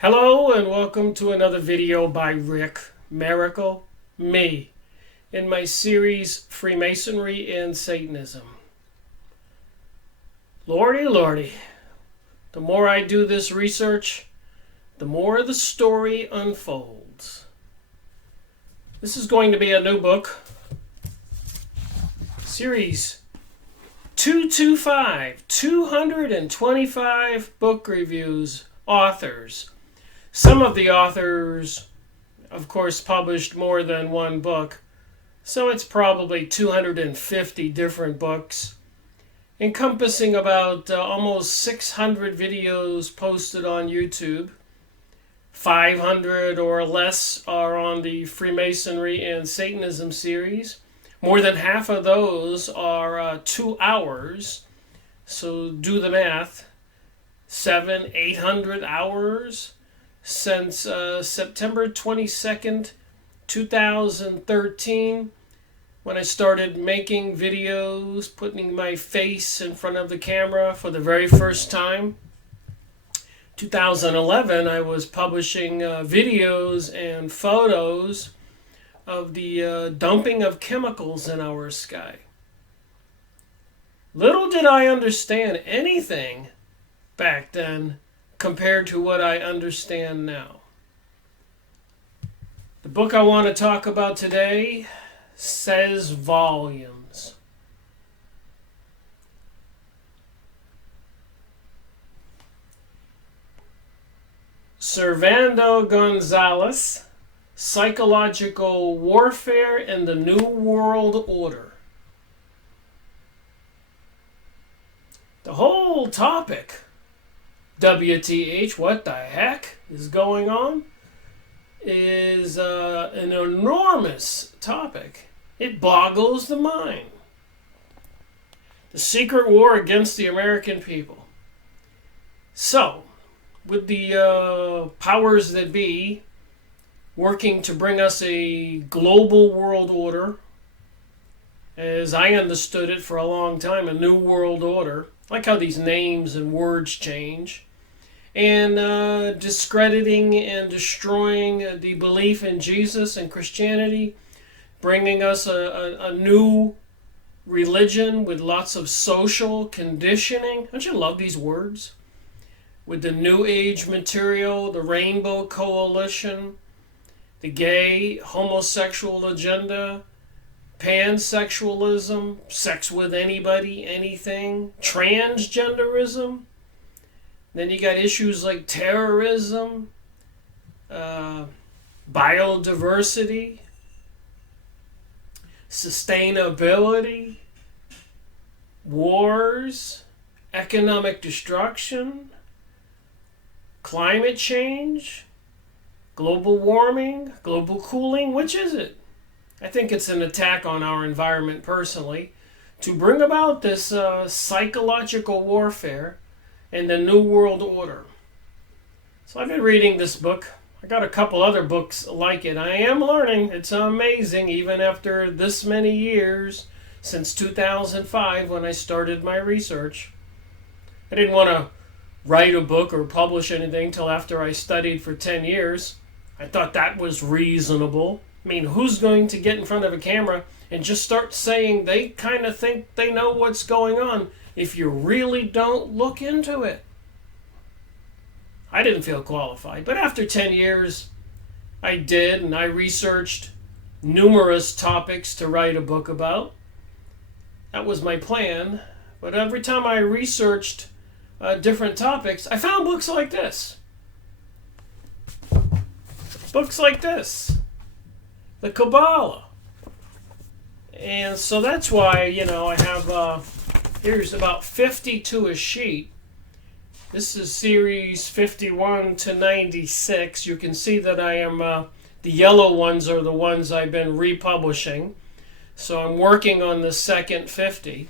Hello and welcome to another video by Rick Miracle, me, in my series Freemasonry and Satanism. Lordy, the more I do this research, the more the story unfolds. This is going to be a new book, series 225, 225 book reviews, authors. Some of the authors, of course, published more than one book, so it's probably 250 different books, encompassing about almost 600 videos posted on YouTube. 500 or less are on the Freemasonry and Satanism series. More than half of those are 2 hours, so do the math. 800 hours since September 22nd, 2013, when I started making videos, putting my face in front of the camera for the very first time. 2011, I was publishing videos and photos of the dumping of chemicals in our sky. Little did I understand anything back then compared to what I understand now. The book I want to talk about today says volumes. Servando Gonzalez, Psychological Warfare in the New World Order. The whole topic, WTH, what the heck is going on, is an enormous topic. It boggles the mind. The secret war against the American people. So, with the powers that be working to bring us a global world order, as I understood it for a long time, a new world order. I like how these names and words change. And discrediting and destroying the belief in Jesus and Christianity, bringing us a new religion with lots of social conditioning. Don't you love these words? With the New Age material, the Rainbow Coalition, the gay, homosexual agenda, pansexualism, sex with anybody, anything, transgenderism. Then you got issues like terrorism, biodiversity, sustainability, wars, economic destruction, climate change, global warming, global cooling. Which is it? I think it's an attack on our environment personally to bring about this psychological warfare in the New World Order. So I've been reading this book. I got a couple other books like it. I am learning. It's amazing, even after this many years, since 2005 when I started my research. I didn't want to write a book or publish anything till after I studied for 10 years. I thought that was reasonable. I mean, who's going to get in front of a camera and just start saying they kind of think they know what's going on if you really don't look into it? I didn't feel qualified, but after 10 years, I did, and I researched numerous topics to write a book about. That was my plan, but every time I researched different topics, I found books like this. Books like this. The Kabbalah. And so that's why, I have, here's about 50 to a sheet. This is series 51 to 96. You can see that I am, the yellow ones are the ones I've been republishing. So I'm working on the second 50.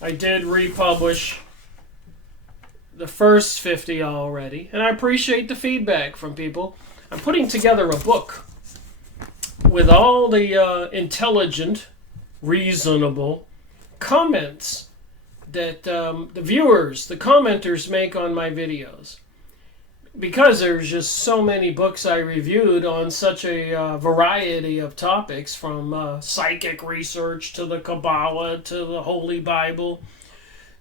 I did republish the first 50 already, and I appreciate the feedback from people. I'm putting together a book with all the intelligent, reasonable comments that the viewers, the commenters make on my videos. because there's just so many books I reviewed on such a variety of topics, from psychic research to the Kabbalah to the Holy Bible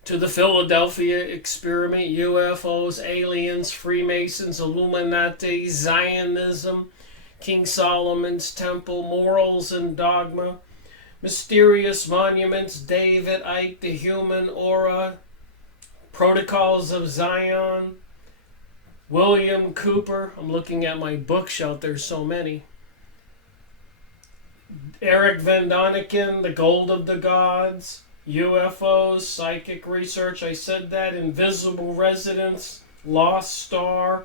to the Philadelphia experiment, UFOs, aliens, Freemasons, Illuminati, Zionism, King Solomon's Temple, morals and dogma, mysterious monuments, David Icke, the human aura, protocols of Zion, William Cooper. I'm looking at my bookshelf, there's so many. Eric Van Doniken, the gold of the gods, UFOs, psychic research, I said that, invisible residence, lost star,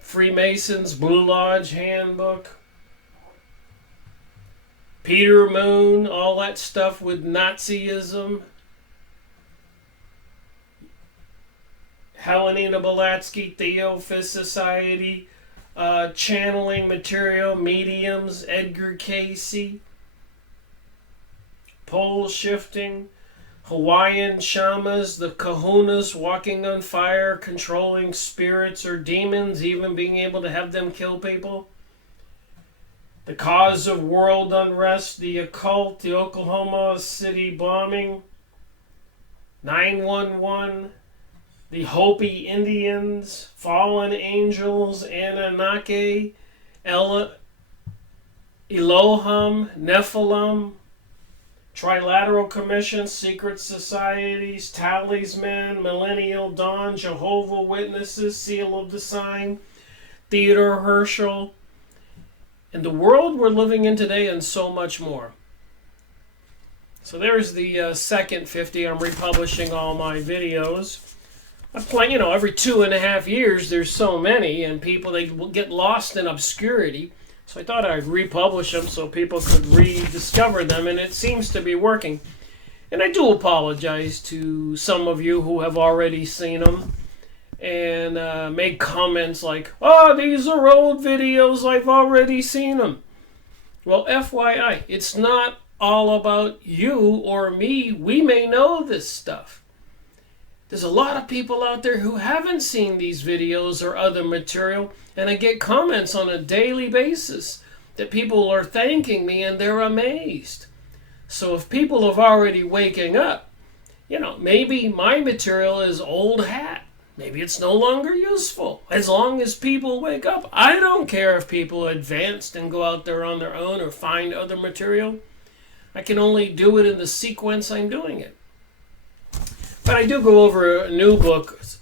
Freemasons, Blue Lodge handbook, Peter Moon, all that stuff with Nazism, Helena Blavatsky, Theophist Society, channeling material, mediums, Edgar Casey, pole shifting, Hawaiian shamas, the kahunas walking on fire, controlling spirits or demons, even being able to have them kill people. The cause of world unrest, the occult, the Oklahoma City bombing, 911, the Hopi Indians, fallen angels, Anunnaki, Elohim, Nephilim, Trilateral Commission, secret societies, talisman, millennial dawn, Jehovah Witnesses, seal of the sign, Theodore Herschel, and the world we're living in today, and so much more. So there's the second 50. I'm republishing all my videos. I plan, every 2.5 years there's so many, and people, they get lost in obscurity. So I thought I'd republish them so people could rediscover them, and it seems to be working. And I do apologize to some of you who have already seen them and make comments like, "Oh, these are old videos, I've already seen them." Well, FYI, it's not all about you or me. We may know this stuff. There's a lot of people out there who haven't seen these videos or other material, and I get comments on a daily basis that people are thanking me and they're amazed. So if people have already waking up, maybe my material is old hat. Maybe it's no longer useful. As long as people wake up, I don't care if people advanced and go out there on their own or find other material. I can only do it in the sequence I'm doing it. But I do go over new books.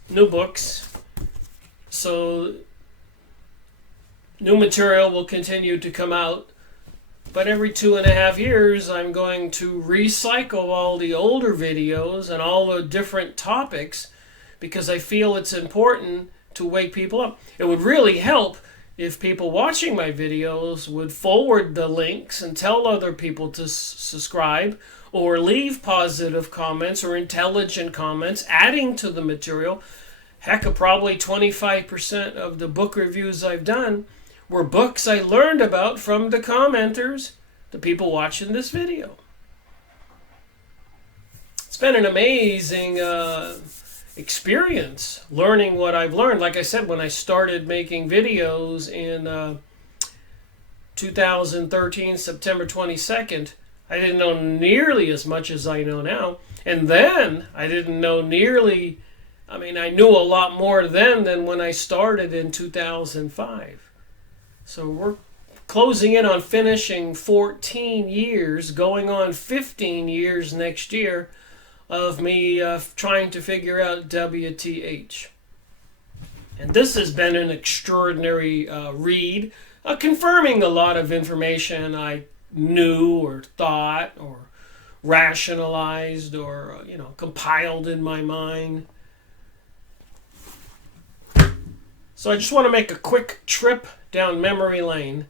So new material will continue to come out. But every 2.5 years, I'm going to recycle all the older videos and all the different topics because I feel it's important to wake people up. It would really help if people watching my videos would forward the links and tell other people to subscribe, or leave positive comments or intelligent comments adding to the material. Heck, probably 25% of the book reviews I've done were books I learned about from the commenters, the people watching this video. It's been an amazing experience learning what I've learned. Like I said, when I started making videos in 2013, September 22nd, I didn't know nearly as much as I know now. And then I didn't know I knew a lot more then than when I started in 2005. So we're closing in on finishing 14 years, going on 15 years next year of me trying to figure out WTH. And this has been an extraordinary read, confirming a lot of information I knew or thought or rationalized or compiled in my mind. So I just want to make a quick trip down memory lane,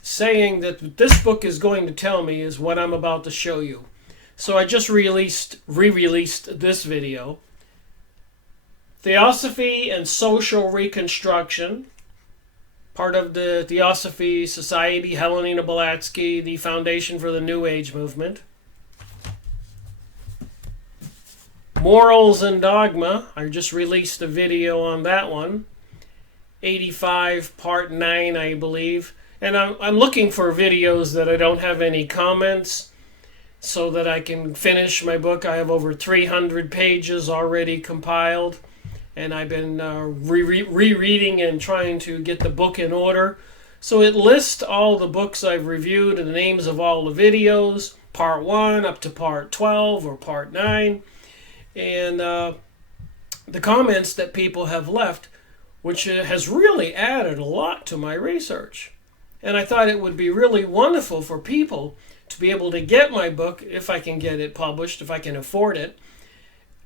saying that what this book is going to tell me is what I'm about to show you. So I just re-released this video, Theosophy and Social Reconstruction, part of the Theosophy Society, Helena Blavatsky, the Foundation for the New Age Movement. Morals and Dogma. I just released a video on that one. 85 part 9, I believe. And I'm looking for videos that I don't have any comments so that I can finish my book. I have over 300 pages already compiled, and I've been rereading and trying to get the book in order. So it lists all the books I've reviewed and the names of all the videos, part 1 up to part 12 or part 9, and the comments that people have left, which has really added a lot to my research. And I thought it would be really wonderful for people to be able to get my book, if I can get it published, if I can afford it,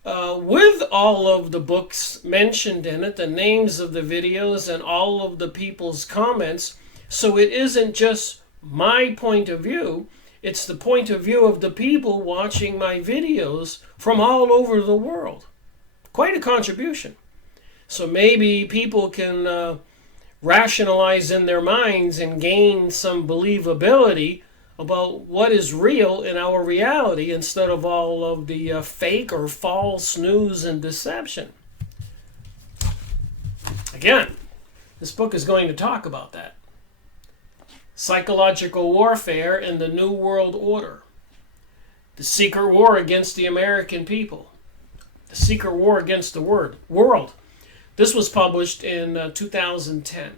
with all of the books mentioned in it, the names of the videos, and all of the people's comments. So it isn't just my point of view, it's the point of view of the people watching my videos from all over the world. Quite a contribution. So maybe people can rationalize in their minds and gain some believability about what is real in our reality instead of all of the fake or false news and deception. Again, this book is going to talk about that. Psychological warfare in the New World Order. The secret war against the American people. The secret war against the world. This was published in 2010.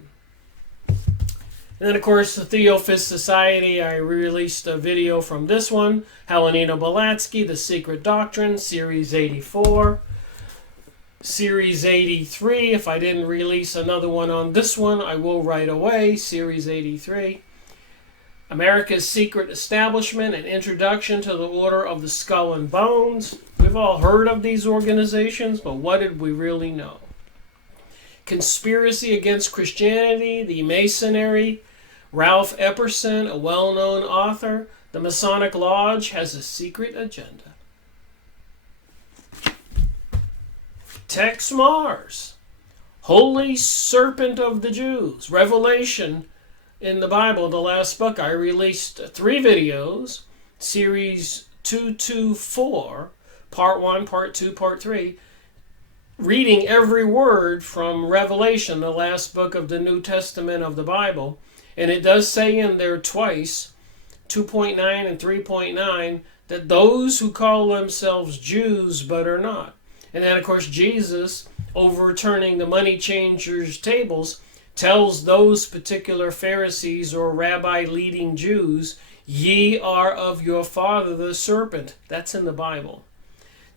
And then, of course, the Theophist Society, I released a video from this one. Helena Blavatsky, The Secret Doctrine, Series 84. Series 83, if I didn't release another one on this one, I will right away. Series 83. America's Secret Establishment, an Introduction to the Order of the Skull and Bones. We've all heard of these organizations, but what did we really know? Conspiracy Against Christianity, the Masonry. Ralph Epperson, a well-known author. The Masonic Lodge has a secret agenda. Tex Mars, Holy Serpent of the Jews. Revelation in the Bible, the last book. I released 3 videos. Series 224, Part 1, Part 2, Part 3. Reading every word from Revelation, the last book of the New Testament of the Bible. And it does say in there twice, 2.9 and 3.9, that those who call themselves Jews but are not. And then, of course, Jesus, overturning the money changers' tables, tells those particular Pharisees or rabbi-leading Jews, ye are of your father the serpent. That's in the Bible.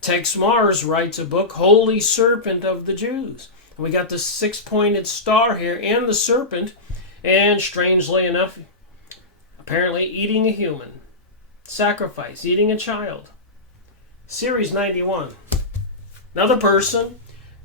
Tex Mars writes a book, Holy Serpent of the Jews. And we got the 6-pointed star here and the serpent, and strangely enough, apparently eating a human. Sacrifice, eating a child. Series 91. Another person,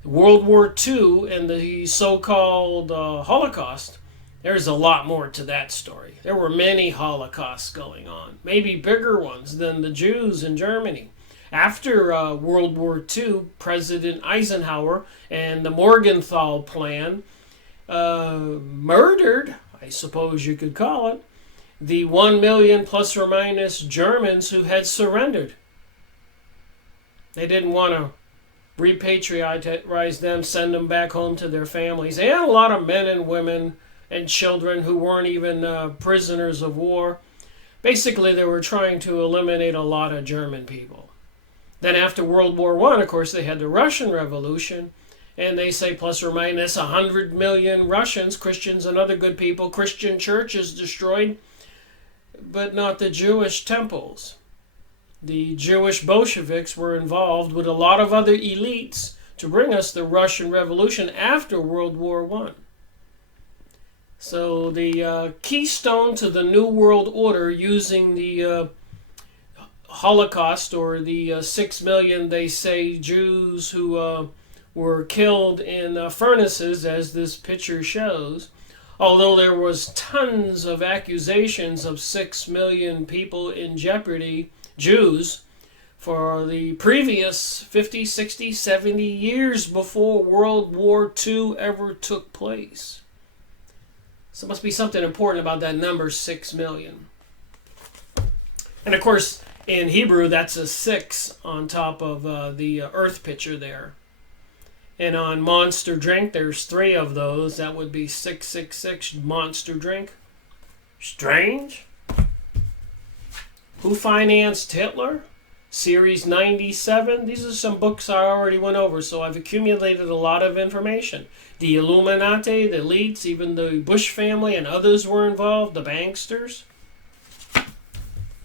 World War II and the so-called Holocaust. There's a lot more to that story. There were many Holocausts going on, maybe bigger ones than the Jews in Germany. After World War II, President Eisenhower and the Morgenthau Plan murdered, I suppose you could call it, the 1 million plus or minus Germans who had surrendered. They didn't want to repatriate them, send them back home to their families. They had a lot of men and women and children who weren't even prisoners of war. Basically, they were trying to eliminate a lot of German people. Then after World War I, of course, they had the Russian Revolution, and they say plus or minus 100 million Russians, Christians and other good people, Christian churches destroyed, but not the Jewish temples. The Jewish Bolsheviks were involved with a lot of other elites to bring us the Russian Revolution after World War I. So the keystone to the New World Order, using the Holocaust, or the 6 million, they say, Jews who were killed in furnaces, as this picture shows. Although there was tons of accusations of 6 million people in jeopardy, Jews, for the previous 50, 60, 70 years before World War II ever took place. So there must be something important about that number, 6 million. And of course, In Hebrew, that's a 6 on top of the earth picture there. And on Monster Drink, there's 3 of those. That would be 666 Monster Drink. Strange. Who financed Hitler? Series 97. These are some books I already went over, so I've accumulated a lot of information. The Illuminati, the elites, even the Bush family and others were involved, the banksters.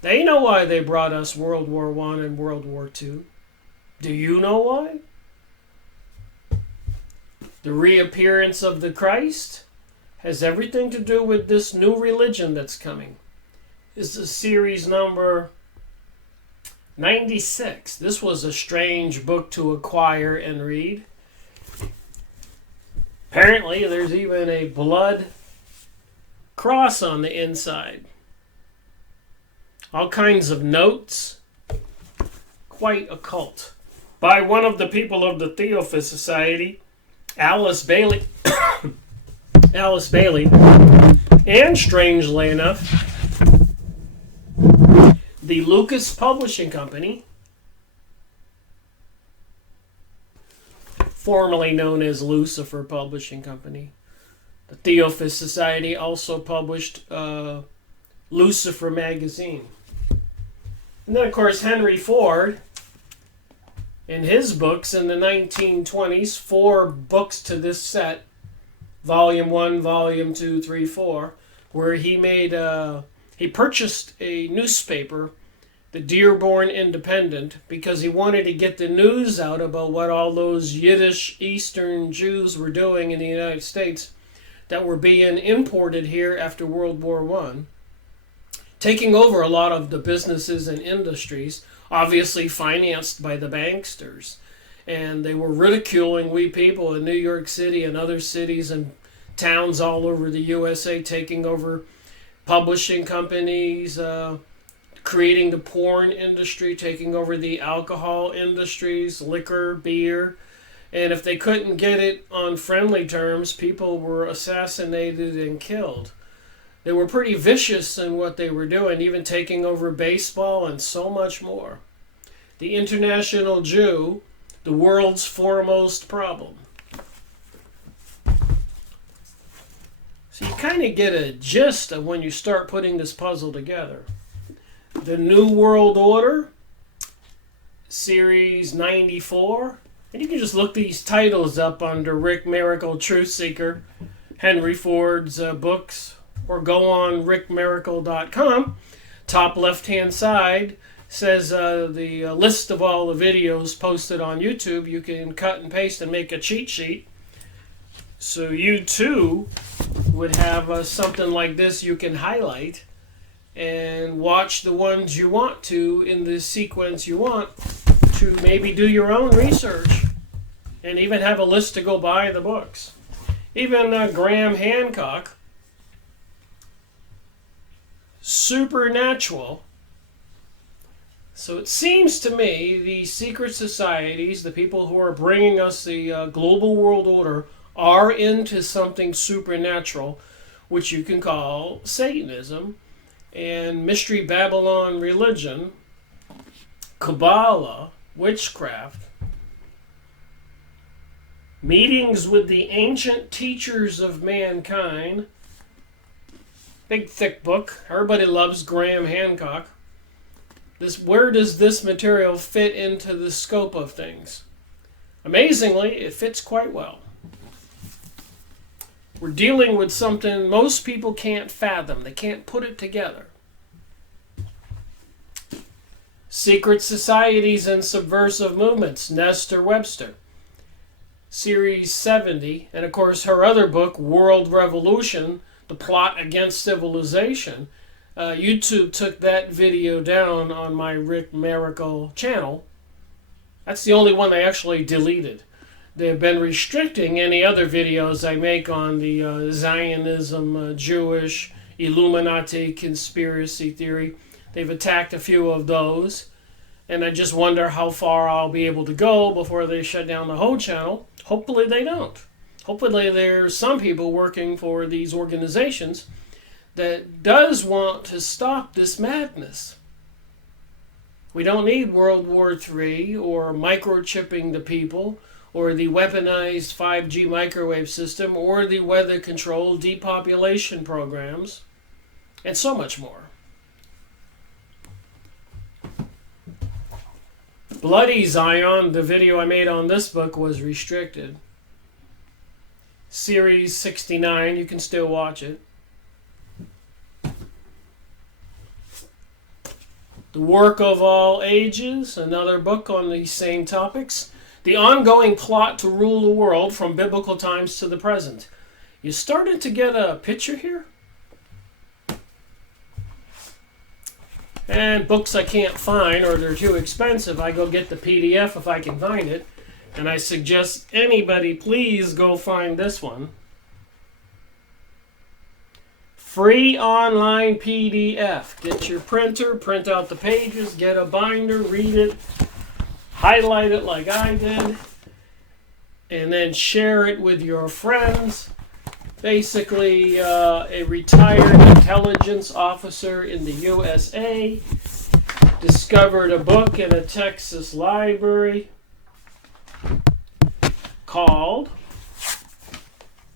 They know why they brought us World War I and World War II. Do you know why? The reappearance of the Christ has everything to do with this new religion that's coming. This is series number 96. This was a strange book to acquire and read. Apparently, there's even a blood cross on the inside. All kinds of notes. Quite occult. By one of the people of the Theophist Society, Alice Bailey. Alice Bailey. And strangely enough, the Lucas Publishing Company, formerly known as Lucifer Publishing Company. The Theophist Society also published Lucifer magazine. And then, of course, Henry Ford, in his books in the 1920s, 4 books to this set, Volume 1, Volume 2, 3, 4, where he purchased a newspaper, the Dearborn Independent, because he wanted to get the news out about what all those Yiddish Eastern Jews were doing in the United States that were being imported here after World War I, taking over a lot of the businesses and industries, obviously financed by the banksters. And they were ridiculing we people in New York City and other cities and towns all over the USA, taking over publishing companies, creating the porn industry, taking over the alcohol industries, liquor, beer. And if they couldn't get it on friendly terms, people were assassinated and killed. They were pretty vicious in what they were doing, even taking over baseball and so much more. The international Jew, the world's foremost problem. So you kind of get a gist of when you start putting this puzzle together. The New World Order, Series 94. And you can just look these titles up under Rick Miracle Truth Seeker, Henry Ford's books, or go on rickmiracle.com. Top left-hand side says the list of all the videos posted on YouTube. You can cut and paste and make a cheat sheet. So you too would have something like this you can highlight and watch the ones you want to in the sequence you want to maybe do your own research and even have a list to go buy the books. Even Graham Hancock, Supernatural. So it seems to me the secret societies, the people who are bringing us the global world order, are into something supernatural, which you can call Satanism, and Mystery Babylon religion, Kabbalah, witchcraft, meetings with the ancient teachers of mankind. Big thick book. Everybody loves Graham Hancock. Where does this material fit into the scope of things? Amazingly, it fits quite well. We're dealing with something most people can't fathom. They can't put it together. Secret Societies and Subversive Movements, Nestor Webster. Series 70. And of course her other book, World Revolution, The Plot Against Civilization. YouTube took that video down on my Rick Miracle channel. That's the only one they actually deleted. They've been restricting any other videos I make on the Zionism, Jewish, Illuminati conspiracy theory. They've attacked a few of those. And I just wonder how far I'll be able to go before they shut down the whole channel. Hopefully they don't. Hopefully there's some people working for these organizations that does want to stop this madness. We don't need World War III or microchipping the people or the weaponized 5G microwave system or the weather control depopulation programs and so much more. Bloody Zion, the video I made on this book, was restricted. Series 69, you can still watch it. The Work of All Ages, another book on these same topics. The ongoing plot to rule the world from biblical times to the present. You started to get a picture here? And books I can't find or they're too expensive, I go get the PDF if I can find it. And I suggest anybody please go find this one. Free online PDF. Get your printer, print out the pages, get a binder, read it, highlight it like I did, and then share it with your friends. Basically, a retired intelligence officer in the USA discovered a book in a Texas library called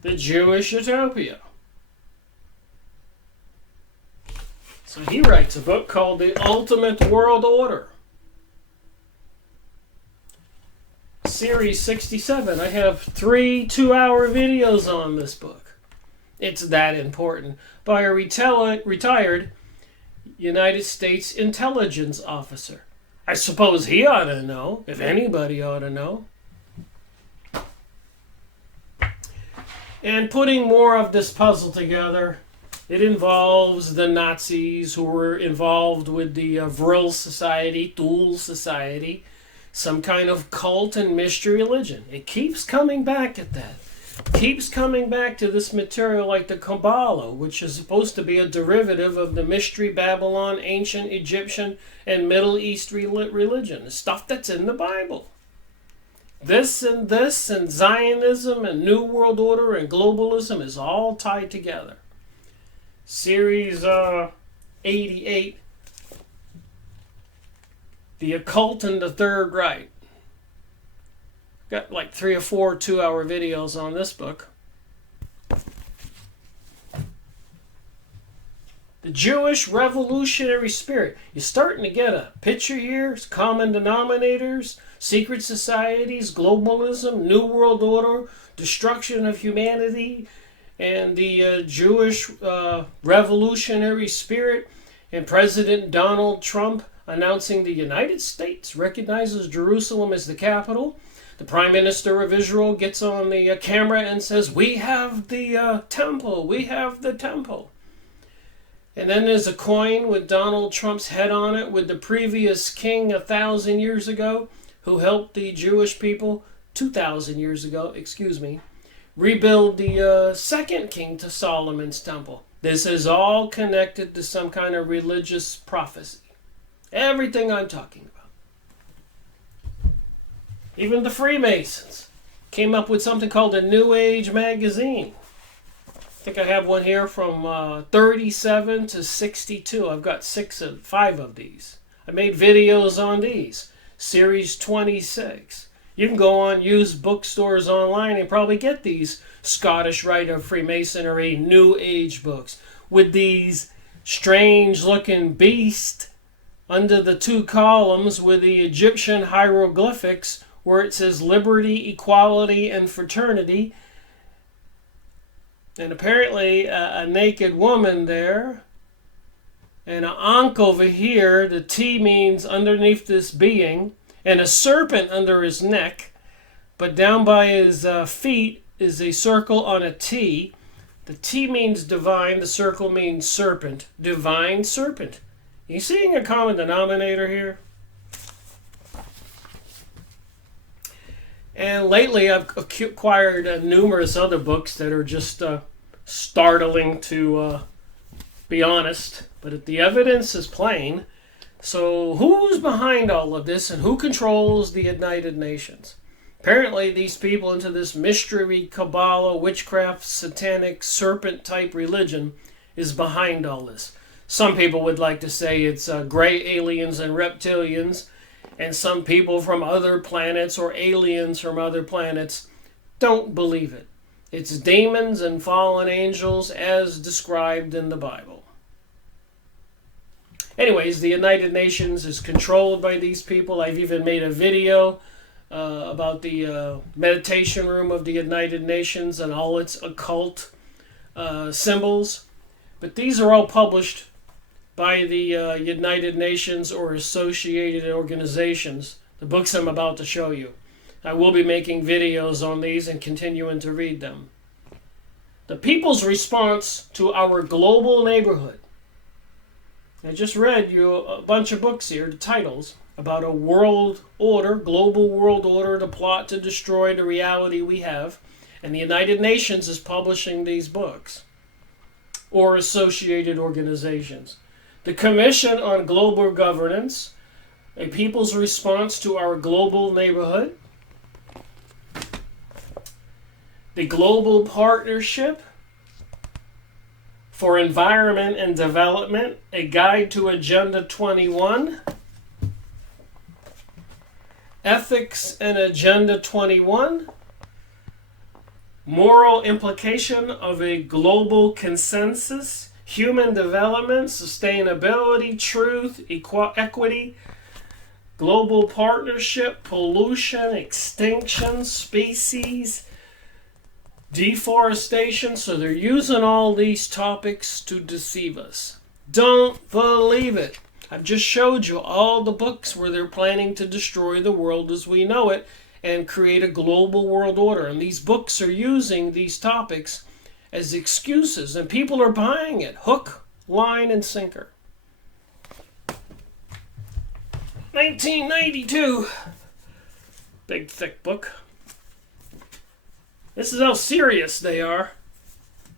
The Jewish Utopia. So he writes a book called The Ultimate World Order. Series 67. I have 3 2-hour videos on this book. It's that important. By a retired United States intelligence officer. I suppose he ought to know, if anybody ought to know. And putting more of this puzzle together, it involves the Nazis who were involved with the Vril Society, Thule Society, some kind of cult and mystery religion. It keeps coming back at that. Keeps coming back to this material like the Kabbalah, which is supposed to be a derivative of the mystery Babylon, ancient Egyptian, and Middle East religion. The stuff that's in the Bible. This and Zionism and New World Order and globalism is all tied together. Series 88, The Occult and the Third Reich. Got like 3 or 4 2-hour videos on this book. The Jewish Revolutionary Spirit. You're starting to get a picture here. It's common denominators, secret societies, globalism, New World Order, destruction of humanity, and the Jewish Revolutionary Spirit, and President Donald Trump announcing the United States recognizes Jerusalem as the capital. The Prime Minister of Israel gets on the camera and says, "We have the temple, we have the temple." And then there's a coin with Donald Trump's head on it with the previous king 1,000 years ago who helped the Jewish people 2,000 years ago, rebuild the second king to Solomon's temple. This is all connected to some kind of religious prophecy. Everything I'm talking about. Even the Freemasons came up with something called a New Age magazine. I think I have one here from 37 to 62. I've got 5 of these. I made videos on these. Series 26. You can go on used bookstores online and probably get these Scottish Rite of Freemasonry New Age books with these strange looking beasts under the 2 columns with the Egyptian hieroglyphics where it says liberty, equality, and fraternity. And apparently a naked woman there. And an ankh over here. The T means underneath this being. And a serpent under his neck. But down by his feet is a circle on a T. The T means divine. The circle means serpent. Divine serpent. You seeing a common denominator here? And lately I've acquired numerous other books that are just startling to be honest. But the evidence is plain. So who's behind all of this and who controls the United Nations? Apparently these people into this mystery, Kabbalah, witchcraft, satanic, serpent type religion is behind all this. Some people would like to say it's gray aliens and reptilians, and some people from other planets or aliens from other planets. Don't believe it. It's demons and fallen angels as described in the Bible. Anyways, the United Nations is controlled by these people. I've even made a video about the meditation room of the United Nations and all its occult symbols. But these are all published by the United Nations or associated organizations. The books I'm about to show you. I will be making videos on these and continuing to read them. The people's response to our global neighborhood. I just read you a bunch of books here, the titles, about a world order, global world order, the plot to destroy the reality we have. And the United Nations is publishing these books, or associated organizations. The Commission on Global Governance, a people's response to our global neighborhood. The Global Partnership for Environment and Development, a Guide to Agenda 21. Ethics and Agenda 21. Moral implication of a global consensus. Human development, sustainability, truth, equity, global partnership, pollution, extinction, species, deforestation. So they're using all these topics to deceive us. Don't believe it. I've just showed you all the books where they're planning to destroy the world as we know it and create a global world order. And these books are using these topics as excuses, and people are buying it. Hook, line, and sinker. 1992. Big, thick book. This is how serious they are.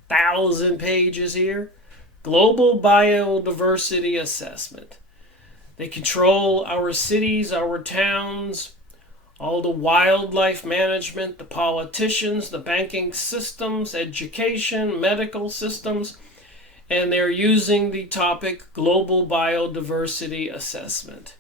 1,000 pages here. Global Biodiversity Assessment. They control our cities, our towns, all the wildlife management, the politicians, the banking systems, education, medical systems, and they're using the topic Global Biodiversity Assessment.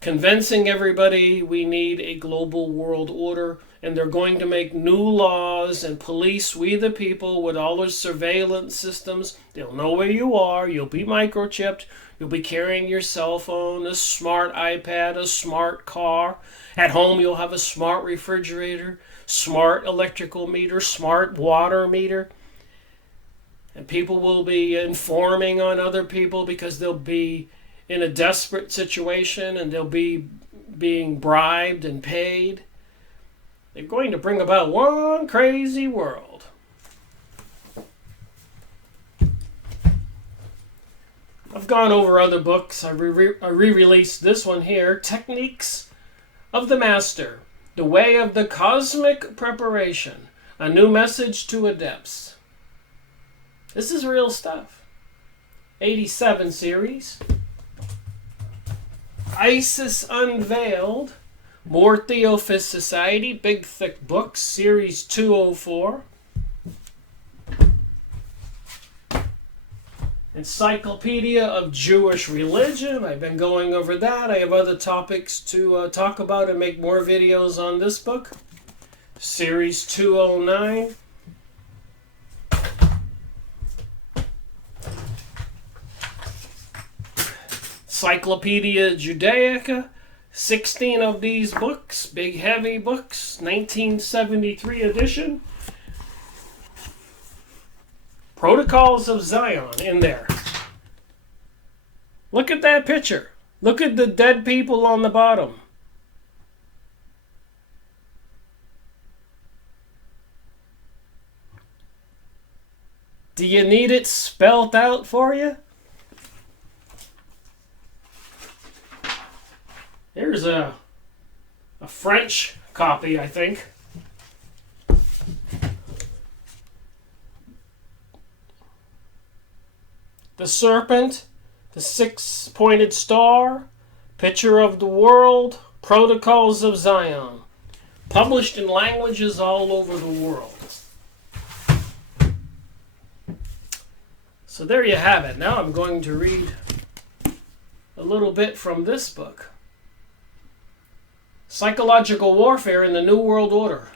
Convincing everybody we need a global world order, and they're going to make new laws and police we the people with all their surveillance systems. They'll know where you are, you'll be microchipped, you'll be carrying your cell phone, a smart iPad, a smart car. At home you'll have a smart refrigerator, smart electrical meter, smart water meter. And people will be informing on other people because they'll be in a desperate situation and they'll be being bribed and paid. They're going to bring about one crazy world. I've gone over other books. I re-released this one here, Techniques of the Master, The Way of the Cosmic Preparation, a new message to adepts. This is real stuff. 87 series. Isis Unveiled, More Theophist Society, big thick books, series 204. Encyclopedia of Jewish Religion. I've been going over that. I have other topics to talk about and make more videos on this book. Series 209. Encyclopedia Judaica. 16 of these books. Big heavy books. 1973 edition. Protocols of Zion in there. Look at that picture. Look at the dead people on the bottom. Do you need it spelt out for you? Here's a French copy, I think. The serpent, the six-pointed star, picture of the world, protocols of Zion, published in languages all over the world. So there you have it. Now I'm going to read a little bit from this book. Psychological Warfare in the New World Order.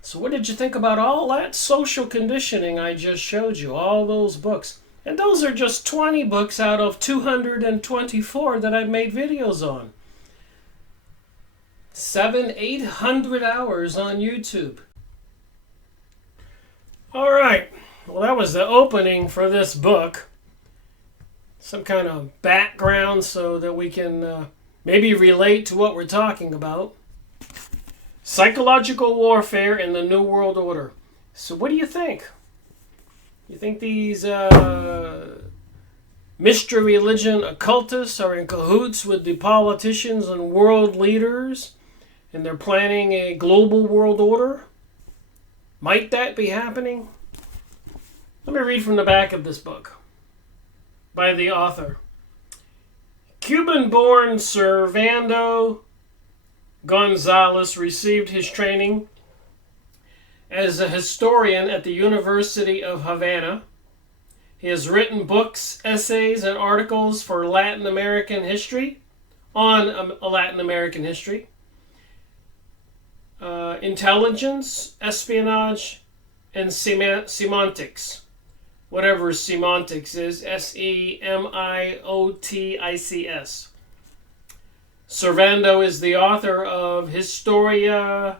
So what did you think about all that social conditioning I just showed you? All those books. And those are just 20 books out of 224 that I've made videos on. 800 hours on YouTube. All right. Well, that was the opening for this book. Some kind of background so that we can maybe relate to what we're talking about. Psychological Warfare in the New World Order. So what do you think? You think these mystery religion occultists are in cahoots with the politicians and world leaders, and they're planning a global world order? Might that be happening? Let me read from the back of this book by the author. Cuban-born Servando Gonzalez received his training as a historian at the University of Havana. He has written books, essays, and articles for Latin American history, on Latin American history, intelligence, espionage, and semantics. Whatever semantics is, Semiotics. Servando is the author of Historia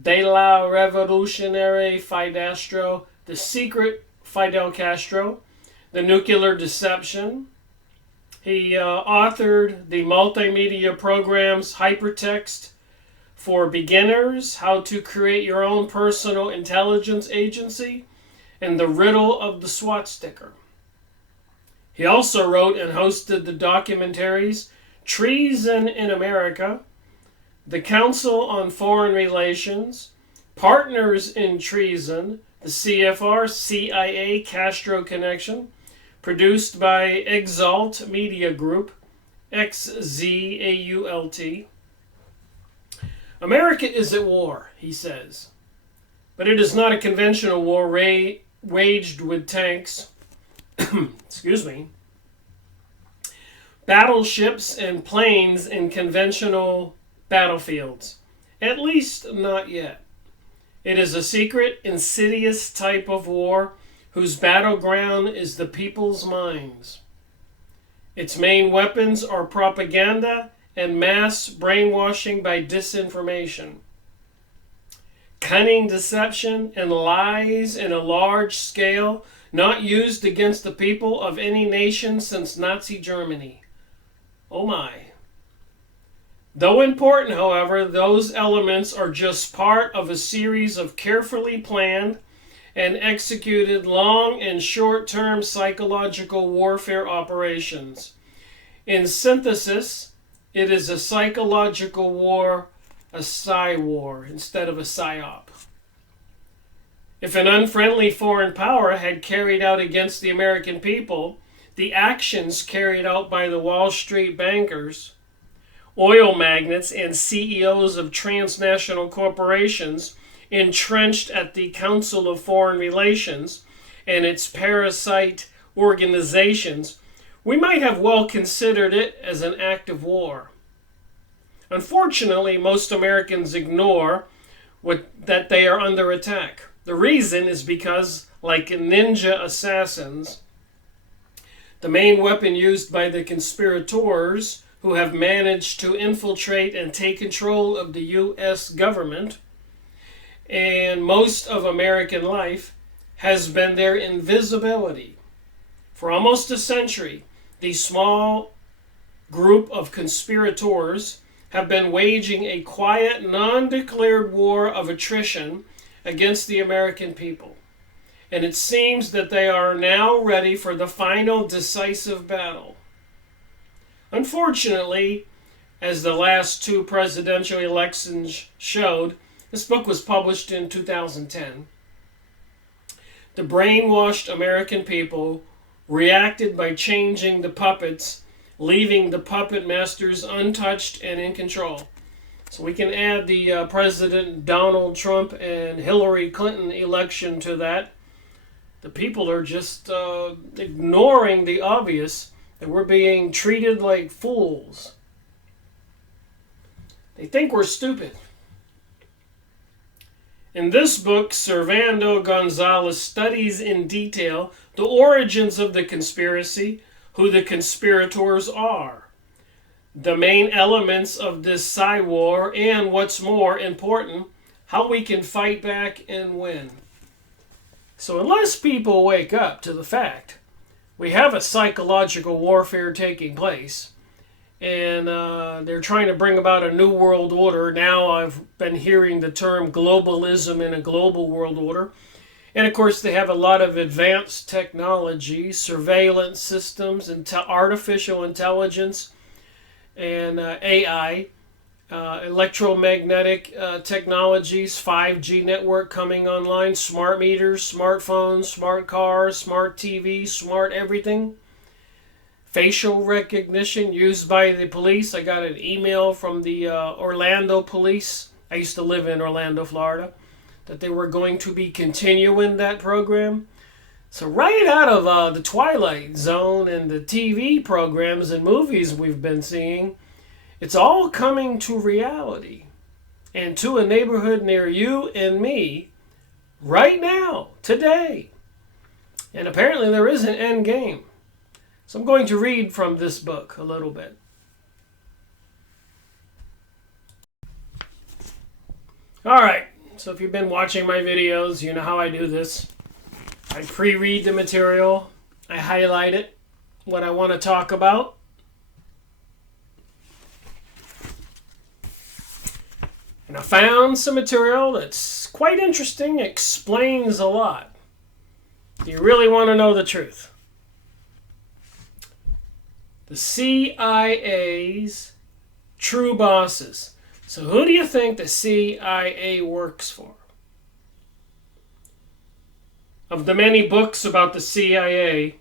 de la Revolucionaria Fidel, The Secret Fidel Castro, The Nuclear Deception. He authored the multimedia programs Hypertext for Beginners, How to Create Your Own Personal Intelligence Agency, and The Riddle of the SWAT Sticker. He also wrote and hosted the documentaries Treason in America, The Council on Foreign Relations, Partners in Treason, the CFR CIA Castro Connection, produced by Exalt Media Group, XZAULT. America is at war, he says, but it is not a conventional war waged with tanks, excuse me, battleships and planes in conventional battlefields. At least not yet. It is a secret, insidious type of war whose battleground is the people's minds. Its main weapons are propaganda and mass brainwashing by disinformation. Cunning deception and lies in a large scale, not used against the people of any nation since Nazi Germany. Oh my. Though important, however, those elements are just part of a series of carefully planned and executed long and short-term psychological warfare operations. In synthesis, it is a psychological war, a psy-war, instead of a psyop. If an unfriendly foreign power had carried out against the American people the actions carried out by the Wall Street bankers, oil magnates, and CEOs of transnational corporations entrenched at the Council of Foreign Relations and its parasite organizations, we might have well considered it as an act of war. Unfortunately, most Americans ignore that they are under attack. The reason is because, like ninja assassins, the main weapon used by the conspirators who have managed to infiltrate and take control of the U.S. government and most of American life has been their invisibility. For almost a century, these small group of conspirators have been waging a quiet, non-declared war of attrition against the American people. And it seems that they are now ready for the final decisive battle. Unfortunately, as the last two presidential elections showed, this book was published in 2010, the brainwashed American people reacted by changing the puppets, leaving the puppet masters untouched and in control. So we can add the President Donald Trump and Hillary Clinton election to that. The people are just ignoring the obvious, that we're being treated like fools. They think we're stupid. In this book, Servando Gonzalez studies in detail the origins of the conspiracy, who the conspirators are, the main elements of this psy-war, and what's more important, how we can fight back and win. So unless people wake up to the fact we have a psychological warfare taking place, and they're trying to bring about a new world order. Now I've been hearing the term globalism in a global world order. And of course they have a lot of advanced technology, surveillance systems, artificial intelligence, and AI, electromagnetic technologies, 5G network coming online, smart meters, smartphones, smart cars, smart TVs, smart everything. Facial recognition used by the police. I got an email from the Orlando police. I used to live in Orlando, Florida, that they were going to be continuing that program. So right out of the Twilight Zone and the TV programs and movies we've been seeing, it's all coming to reality and to a neighborhood near you and me right now, today. And apparently there is an end game. So I'm going to read from this book a little bit. All right, so if you've been watching my videos, you know how I do this. I pre-read the material, I highlight it, what I want to talk about. And I found some material that's quite interesting, explains a lot. Do you really want to know the truth? The CIA's true bosses. So who do you think the CIA works for? Of the many books about the CIA,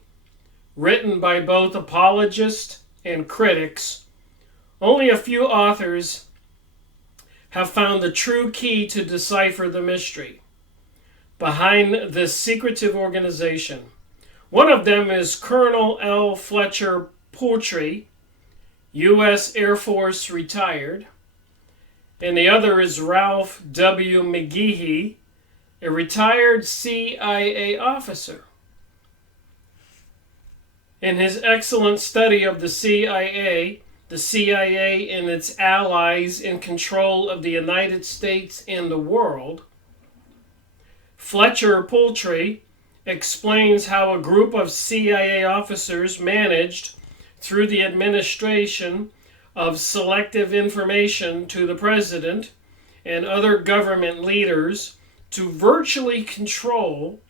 written by both apologists and critics, only a few authors have found the true key to decipher the mystery behind this secretive organization. One of them is Colonel L. Fletcher Poultry, U.S. Air Force retired, and the other is Ralph W. McGehee, a retired CIA officer. In his excellent study of the CIA and its allies in control of the United States and the world, Fletcher Poultry explains how a group of CIA officers managed, through the administration of selective information to the president and other government leaders, to virtually control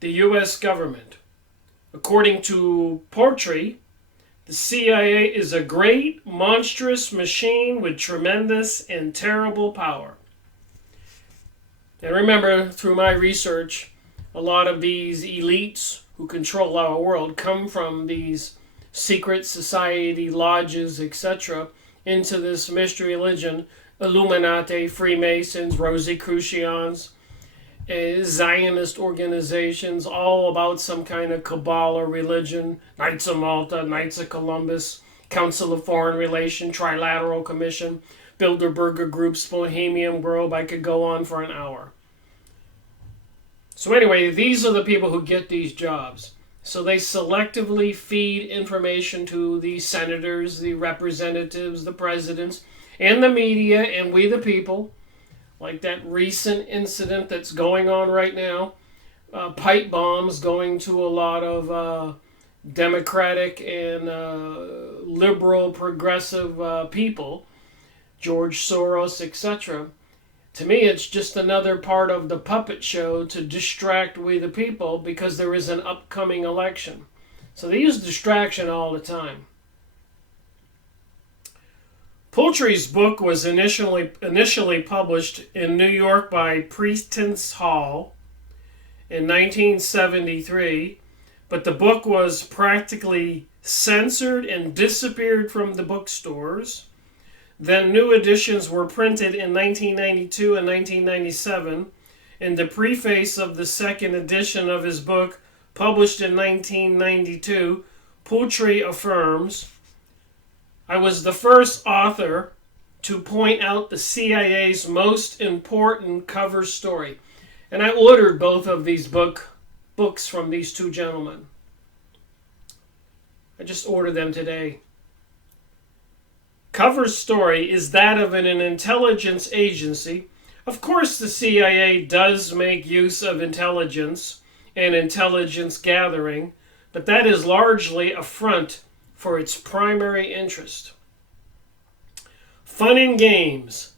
the U.S. government. According to Poultry, the CIA is a great, monstrous machine with tremendous and terrible power. And remember, through my research, a lot of these elites who control our world come from these secret society lodges, etc., into this mystery religion, Illuminati, Freemasons, Rosicrucians, Zionist organizations, all about some kind of Kabbalah religion, Knights of Malta, Knights of Columbus, Council of Foreign Relations, Trilateral Commission, Bilderberger Groups, Bohemian Grove. I could go on for an hour. So anyway, these are the people who get these jobs. So they selectively feed information to the senators, the representatives, the presidents, and the media, and we the people. Like that recent incident that's going on right now. Pipe bombs going to a lot of democratic and liberal, progressive people. George Soros, etc. To me, it's just another part of the puppet show to distract we the people because there is an upcoming election. So they use distraction all the time. Poultry's book was initially published in New York by Priestess Hall in 1973, but the book was practically censored and disappeared from the bookstores. Then new editions were printed in 1992 and 1997, In the preface of the second edition of his book, published in 1992, Poultry affirms, "I was the first author to point out the CIA's most important cover story." And I ordered both of these books from these two gentlemen. I just ordered them today. Cover story is that of an intelligence agency. Of course, the CIA does make use of intelligence and intelligence gathering, but that is largely a front for its primary interest. Fun and games,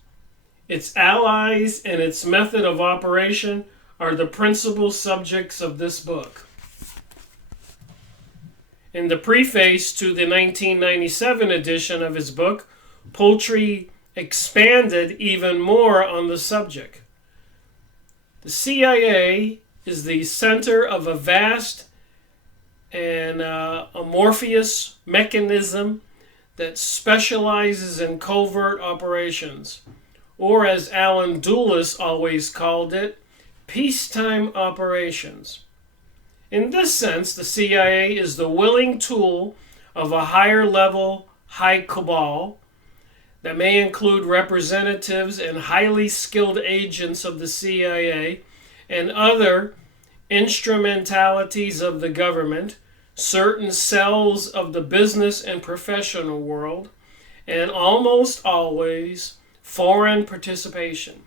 its allies, and its method of operation are the principal subjects of this book. In the preface to the 1997 edition of his book, Poultry expanded even more on the subject. The CIA is the center of a vast and amorphous mechanism that specializes in covert operations, or as Alan Dulles always called it, peacetime operations. In this sense, the CIA is the willing tool of a higher level high cabal that may include representatives and highly skilled agents of the CIA and other instrumentalities of the government, certain cells of the business and professional world, and almost always foreign participation.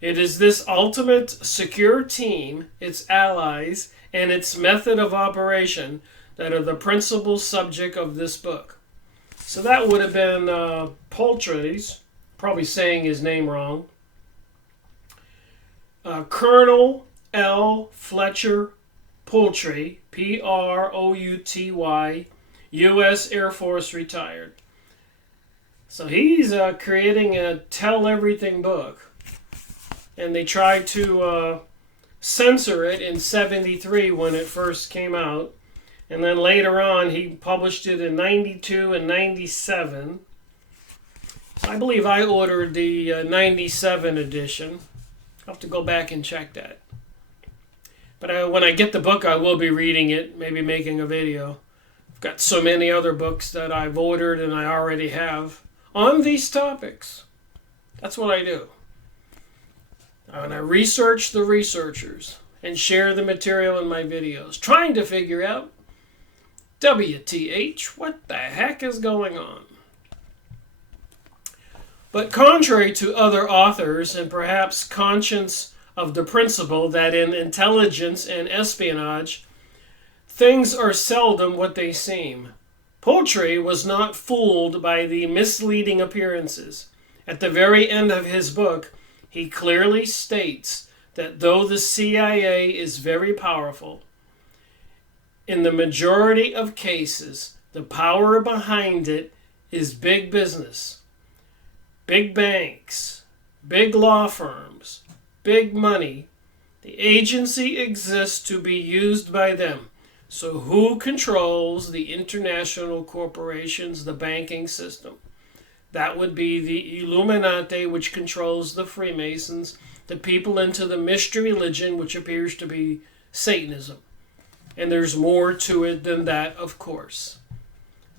It is this ultimate secure team, its allies, and its method of operation that are the principal subject of this book. So that would have been Poultry's, probably saying his name wrong, Colonel L. Fletcher Poultry, Prouty, U.S. Air Force retired. So he's creating a tell-everything book. And they tried to censor it in 1973 when it first came out. And then later on, he published it in 92 and 97. So I believe I ordered the 97 edition. I'll have to go back and check that. But when I get the book, I will be reading it, maybe making a video. I've got so many other books that I've ordered and I already have on these topics. That's what I do. And I research the researchers and share the material in my videos, trying to figure out, WTH, what the heck is going on? But contrary to other authors, and perhaps conscious of the principle that in intelligence and espionage, things are seldom what they seem, Poultry was not fooled by the misleading appearances. At the very end of his book, he clearly states that though the CIA is very powerful, in the majority of cases, the power behind it is big business, big banks, big law firms, big money. The agency exists to be used by them. So who controls the international corporations, the banking system? That would be the Illuminati, which controls the Freemasons, the people into the mystery religion, which appears to be Satanism. And there's more to it than that, of course.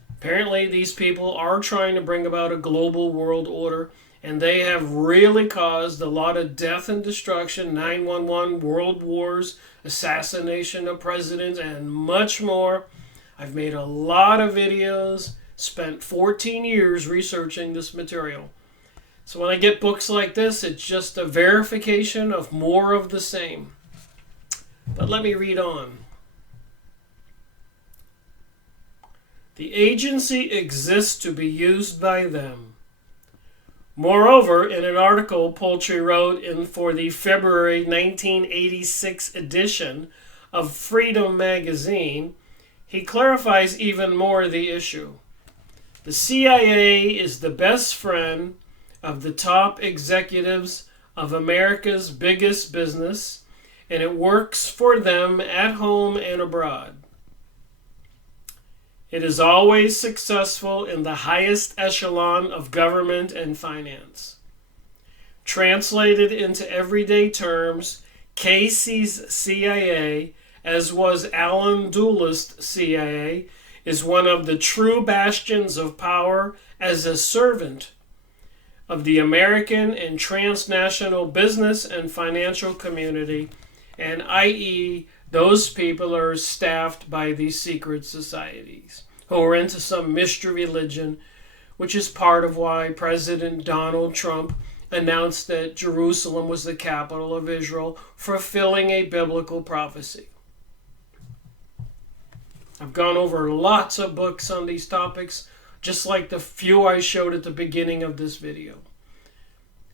Apparently, these people are trying to bring about a global world order, and they have really caused a lot of death and destruction, 9/11, world wars, assassination of presidents, and much more. I've made a lot of videos, spent 14 years researching this material. So when I get books like this, it's just a verification of more of the same. But let me read on. The agency exists to be used by them. Moreover, in an article Poultry wrote for the February 1986 edition of Freedom magazine, he clarifies even more the issue. The CIA is the best friend of the top executives of America's biggest business, and it works for them at home and abroad. It is always successful in the highest echelon of government and finance. Translated into everyday terms, Casey's CIA, as was Alan Dulles' CIA, is one of the true bastions of power as a servant of the American and transnational business and financial community, and i.e., those people are staffed by these secret societies who are into some mystery religion, which is part of why President Donald Trump announced that Jerusalem was the capital of Israel, fulfilling a biblical prophecy. I've gone over lots of books on these topics, just like the few I showed at the beginning of this video.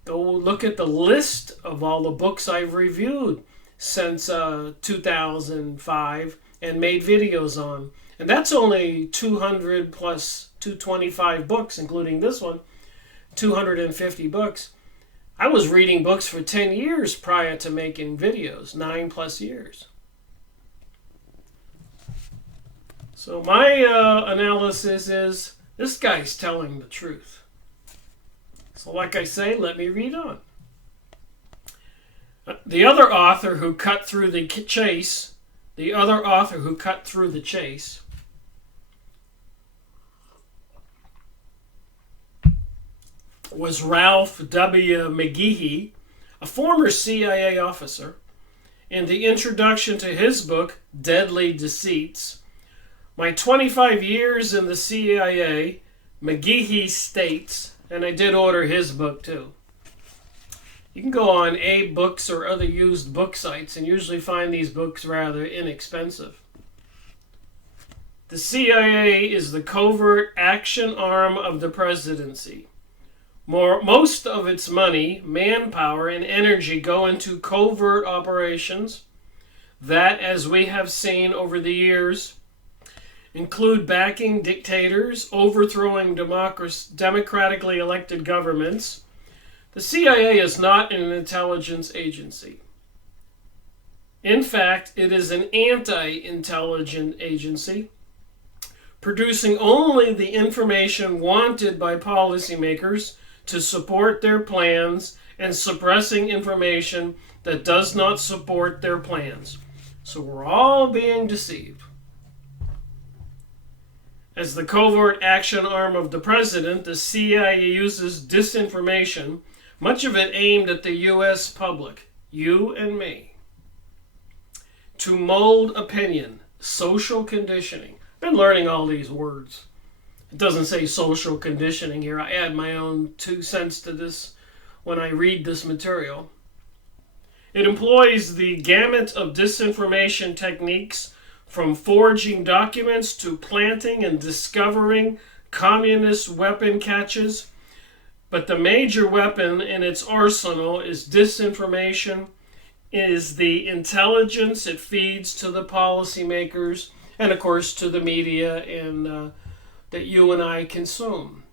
Go look at the list of all the books I've reviewed since 2005 and made videos on. And that's only 200 plus 225 books, including this one, 250 books. I was reading books for 10 years prior to making videos, 9+ years. So my analysis is, this guy's telling the truth. So like I say, let me read on. The other author who cut through the chase, was Ralph W. McGehee, a former CIA officer. In the introduction to his book, Deadly Deceits, My 25 Years in the CIA, McGehee states, and I did order his book too. You can go on A-Books or other used book sites and usually find these books rather inexpensive. The CIA is the covert action arm of the presidency. Most of its money, manpower, and energy go into covert operations that, as we have seen over the years, include backing dictators, overthrowing democratically elected governments. The CIA is not an intelligence agency. In fact, it is an anti-intelligence agency, producing only the information wanted by policymakers to support their plans and suppressing information that does not support their plans. So we're all being deceived. As the covert action arm of the president, the CIA uses disinformation, much of it aimed at the U.S. public, you and me, to mold opinion, social conditioning. I've been learning all these words. It doesn't say social conditioning here. I add my own 2 cents to this when I read this material. It employs the gamut of disinformation techniques, from forging documents to planting and discovering communist weapon caches. But the major weapon in its arsenal is disinformation, is the intelligence it feeds to the policymakers and, of course, to the media and that you and I consume.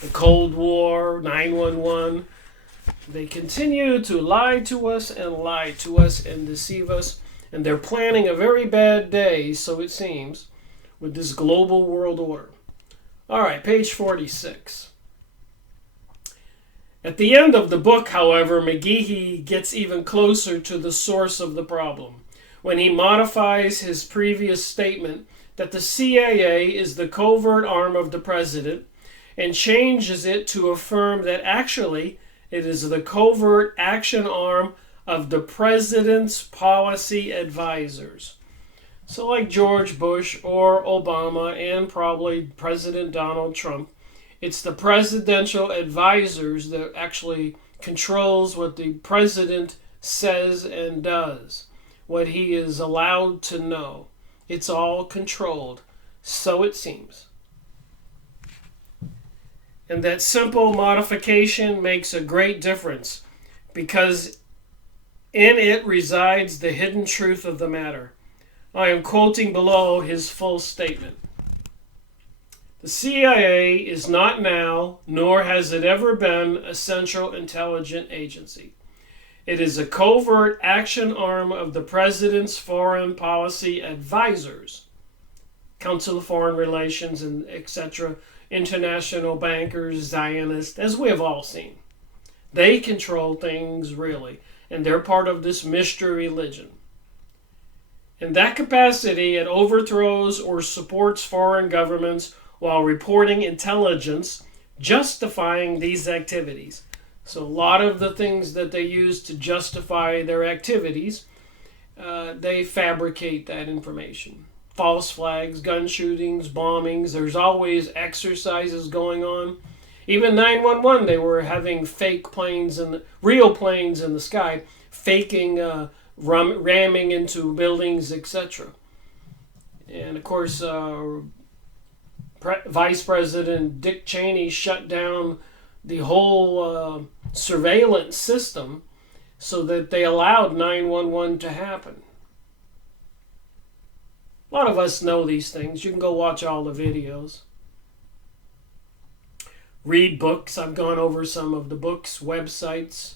The Cold War, 9/11, they continue to lie to us and deceive us. And they're planning a very bad day, so it seems, with this global world order. All right, page 46. At the end of the book, however, McGehee gets even closer to the source of the problem when he modifies his previous statement that the CIA is the covert arm of the president and changes it to affirm that actually it is the covert action arm of the president's policy advisors. So like George Bush or Obama and probably President Donald Trump, it's the presidential advisors that actually controls what the president says and does, what he is allowed to know. It's all controlled, so it seems. And that simple modification makes a great difference because in it resides the hidden truth of the matter. I am quoting below his full statement. The CIA is not now, nor has it ever been, a central intelligence agency. It is a covert action arm of the president's foreign policy advisors, Council of Foreign Relations, and etc., international bankers, Zionists, as we have all seen. They control things, really. and they're part of this mystery religion. In that capacity, it overthrows or supports foreign governments while reporting intelligence justifying these activities. So a lot of the things that they use to justify their activities, they fabricate that information. False flags, gun shootings, bombings, there's always exercises going on. Even 911, they were having fake planes and real planes in the sky, faking ramming into buildings, etc. And of course, Vice President Dick Cheney shut down the whole surveillance system so that they allowed 911 to happen. A lot of us know these things. You can go watch all the videos. Read books. I've gone over some of the books, websites.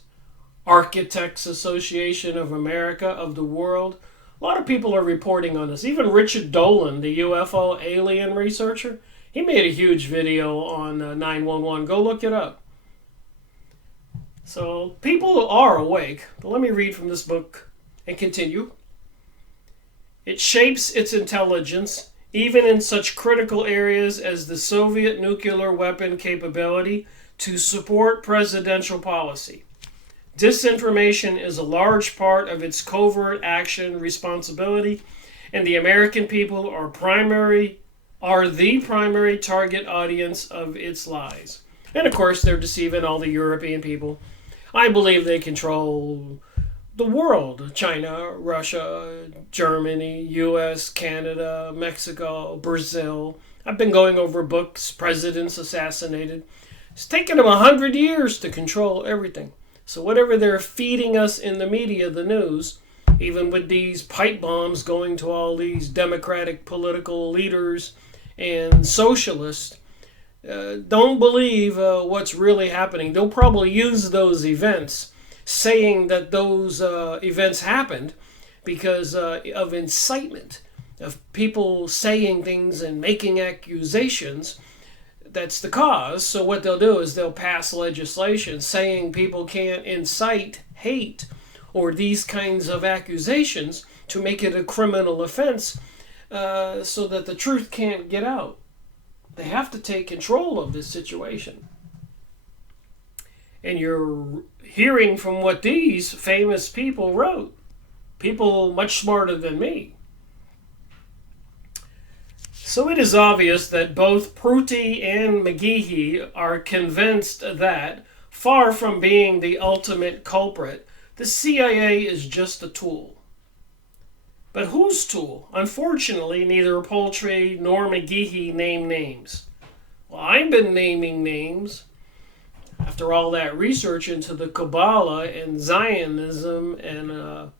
Architects Association of America, of the world. A lot of people are reporting on this. Even Richard Dolan, the UFO alien researcher, he made a huge video on 911. Go look it up. So people are awake. But let me read from this book and continue. It shapes its intelligence, even in such critical areas as the Soviet nuclear weapon capability, to support presidential policy. Disinformation is a large part of its covert action responsibility, and the American people are the primary target audience of its lies. And of course, they're deceiving all the European people. I believe they control the world. China, Russia, Germany, US, Canada, Mexico, Brazil. I've been going over books, presidents assassinated. It's taken them 100 years to control everything. So whatever they're feeding us in the media, the news, even with these pipe bombs going to all these democratic political leaders and socialists, don't believe what's really happening. They'll probably use those events, saying that those events happened because of incitement, of people saying things and making accusations. That's the cause. So what they'll do is they'll pass legislation saying people can't incite hate or these kinds of accusations to make it a criminal offense, so that the truth can't get out. They have to take control of this situation. And you're hearing from what these famous people wrote. People much smarter than me. So it is obvious that both Prutti and McGehee are convinced that, far from being the ultimate culprit, the CIA is just a tool. But whose tool? Unfortunately, neither Poultry nor McGehee name names. Well, I've been naming names. After all that research into the Kabbalah and Zionism and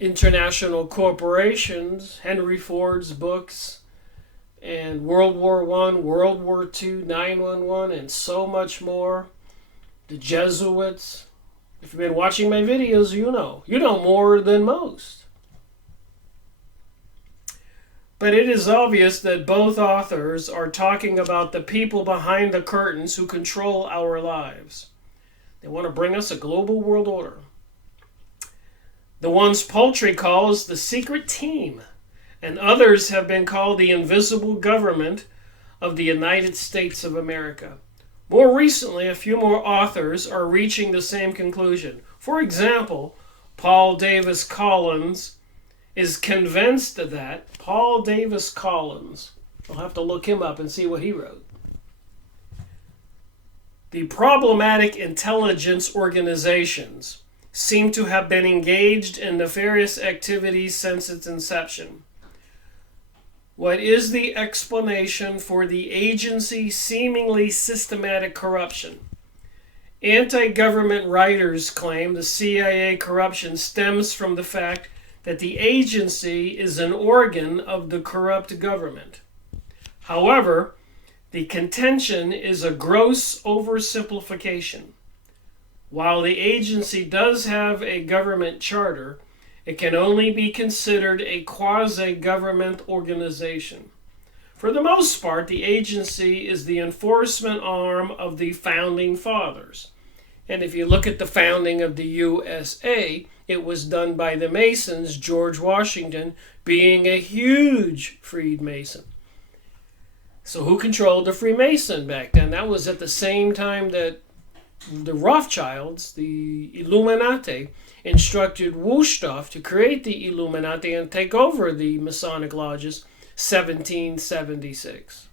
international corporations, Henry Ford's books, and World War I, World War II, 911, and so much more. The Jesuits. If you've been watching my videos, you know. You know more than most. But it is obvious that both authors are talking about the people behind the curtains who control our lives. They want to bring us a global world order. The ones Poultry calls the secret team, and others have been called the invisible government of the United States of America. More recently, a few more authors are reaching the same conclusion. For example, Paul Davis Collins is convinced that Paul Davis Collins, I'll have to look him up and see what he wrote. The problematic intelligence organizations seem to have been engaged in nefarious activities since its inception. What is the explanation for the agency's seemingly systematic corruption? Anti-government writers claim the CIA corruption stems from the fact that the agency is an organ of the corrupt government. However, the contention is a gross oversimplification. While the agency does have a government charter, it can only be considered a quasi-government organization. For the most part, the agency is the enforcement arm of the Founding Fathers. And if you look at the founding of the USA, it was done by the Masons, George Washington being a huge Freemason. So who controlled the Freemason back then? That was at the same time that the Rothschilds, the Illuminati, instructed Wusthof to create the Illuminati and take over the Masonic lodges, 1776.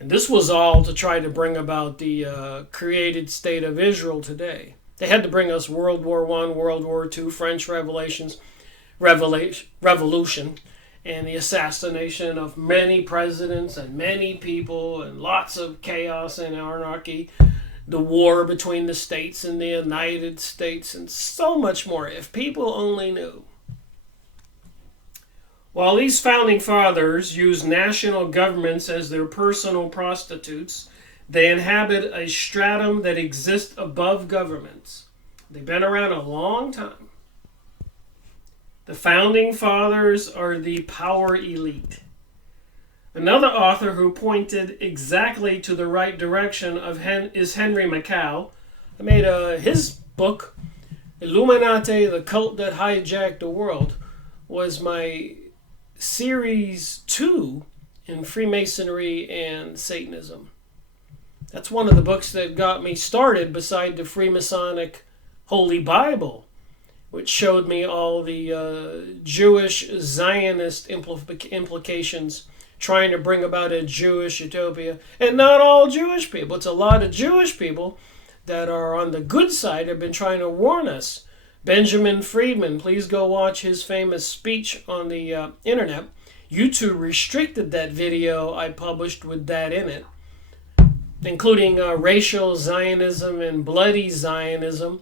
And this was all to try to bring about the created state of Israel today. They had to bring us World War I, World War II, French Revolution, and the assassination of many presidents and many people and lots of chaos and anarchy, the war between the states and the United States, and so much more, if people only knew. While these founding fathers used national governments as their personal prostitutes, they inhabit a stratum that exists above governments. They've been around a long time. The founding fathers are the power elite. Another author who pointed exactly to the right direction is Henry Makow. I made his book, Illuminati, the Cult That Hijacked the World, was my Series 2 in Freemasonry and Satanism. That's one of the books that got me started beside the Freemasonic Holy Bible, which showed me all the Jewish Zionist implications trying to bring about a Jewish utopia. And not all Jewish people. It's a lot of Jewish people that are on the good side have been trying to warn us. Benjamin Friedman, please go watch his famous speech on the internet. YouTube restricted that video I published with that in it, including racial Zionism and bloody Zionism.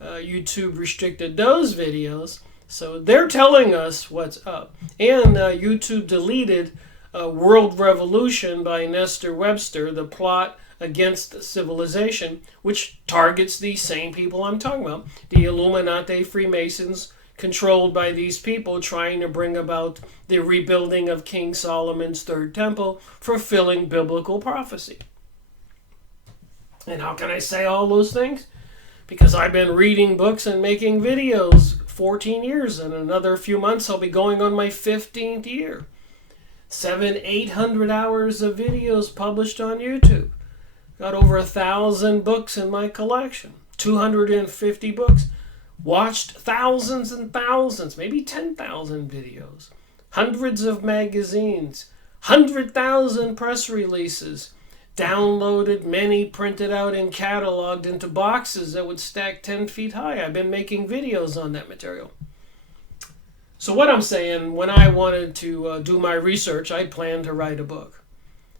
YouTube restricted those videos, so they're telling us what's up. And YouTube deleted World Revolution by Nestor Webster, the plot against civilization, which targets the same people I'm talking about, the Illuminati Freemasons, controlled by these people trying to bring about the rebuilding of King Solomon's third temple, fulfilling biblical prophecy. And how can I say all those things? Because I've been reading books and making videos 14 years. In another few months, I'll be going on my 15th year. 800 hours of videos published on YouTube. Got over 1,000 books in my collection. 250 books. Watched thousands and thousands, maybe 10,000 videos. Hundreds of magazines. 100,000 press releases. Downloaded, many printed out and cataloged into boxes that would stack 10 feet high. I've been making videos on that material. So what I'm saying, when I wanted to do my research, I planned to write a book.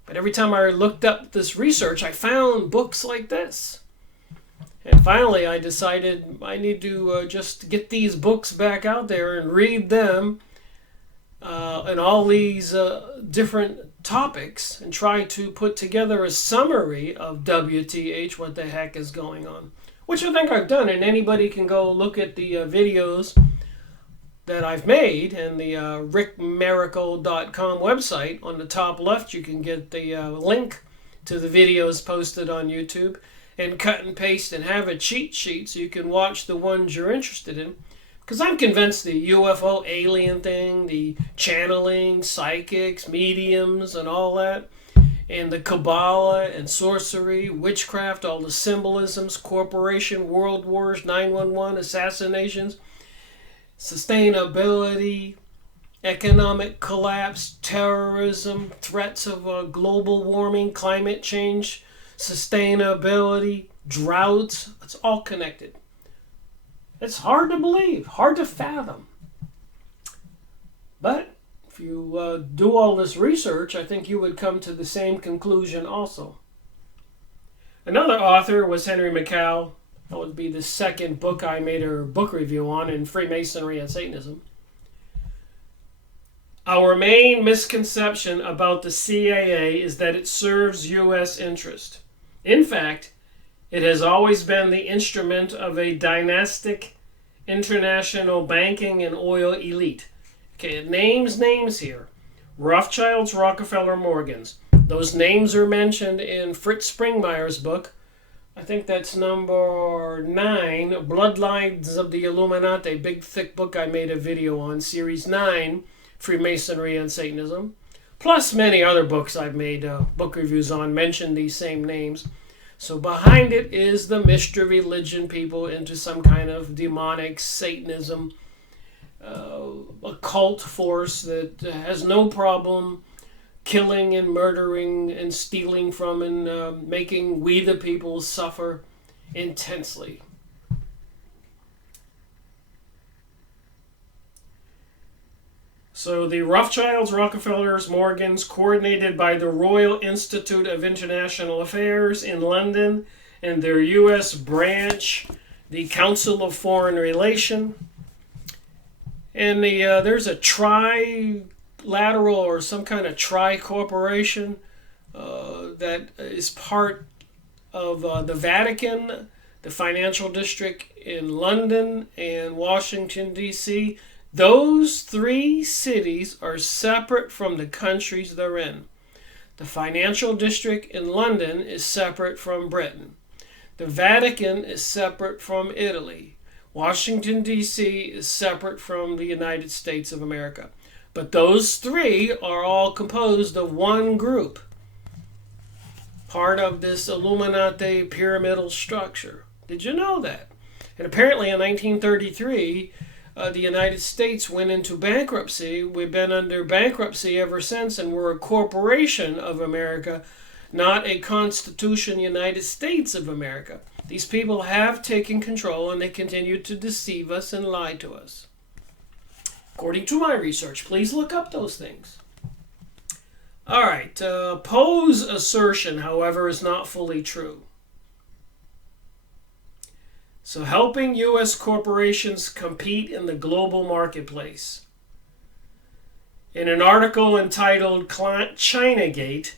But every time I looked up this research, I found books like this. And finally, I decided I need to just get these books back out there and read them and all these different topics and try to put together a summary of WTH, what the heck is going on. Which I think I've done, and anybody can go look at the videos that I've made and the rickmiracle.com website. On the top left, you can get the link to the videos posted on YouTube and cut and paste and have a cheat sheet so you can watch the ones you're interested in. Because I'm convinced the UFO alien thing, the channeling, psychics, mediums, and all that, and the Kabbalah and sorcery, witchcraft, all the symbolisms, corporation, world wars, 911, assassinations, sustainability, economic collapse, terrorism, threats of global warming, climate change, sustainability, droughts, it's all connected. It's hard to believe, hard to fathom. But if you do all this research, I think you would come to the same conclusion also. Another author was Henry Makow. That would be the second book I made a book review on in Freemasonry and Satanism. Our main misconception about the CIA is that it serves U.S. interest. In fact, it has always been the instrument of a dynastic international banking and oil elite. Okay, it names names here. Rothschilds, Rockefeller, Morgans. Those names are mentioned in Fritz Springmeier's book, I think that's number 9, Bloodlines of the Illuminati, big thick book I made a video on, series 9, Freemasonry and Satanism, plus many other books I've made book reviews on, mention these same names. So behind it is the mystery religion people into some kind of demonic Satanism, occult force that has no problem killing and murdering and stealing from and making we the people suffer intensely. So the Rothschilds, Rockefellers, Morgans, coordinated by the Royal Institute of International Affairs in London and their U.S. branch, the Council of Foreign Relations. And there's a trilateral or some kind of tri-corporation that is part of the Vatican, the financial district in London, and Washington, D.C. Those 3 cities are separate from the countries they're in. The financial district in London is separate from Britain. The Vatican is separate from Italy. Washington, D.C. is separate from the United States of America. But those 3 are all composed of one group, part of this Illuminati pyramidal structure. Did you know that? And apparently in 1933, the United States went into bankruptcy. We've been under bankruptcy ever since, and we're a corporation of America, not a Constitution United States of America. These people have taken control, and they continue to deceive us and lie to us. According to my research, please look up those things. All right, Poe's assertion, however, is not fully true. So helping U.S. corporations compete in the global marketplace. In an article entitled Chinagate,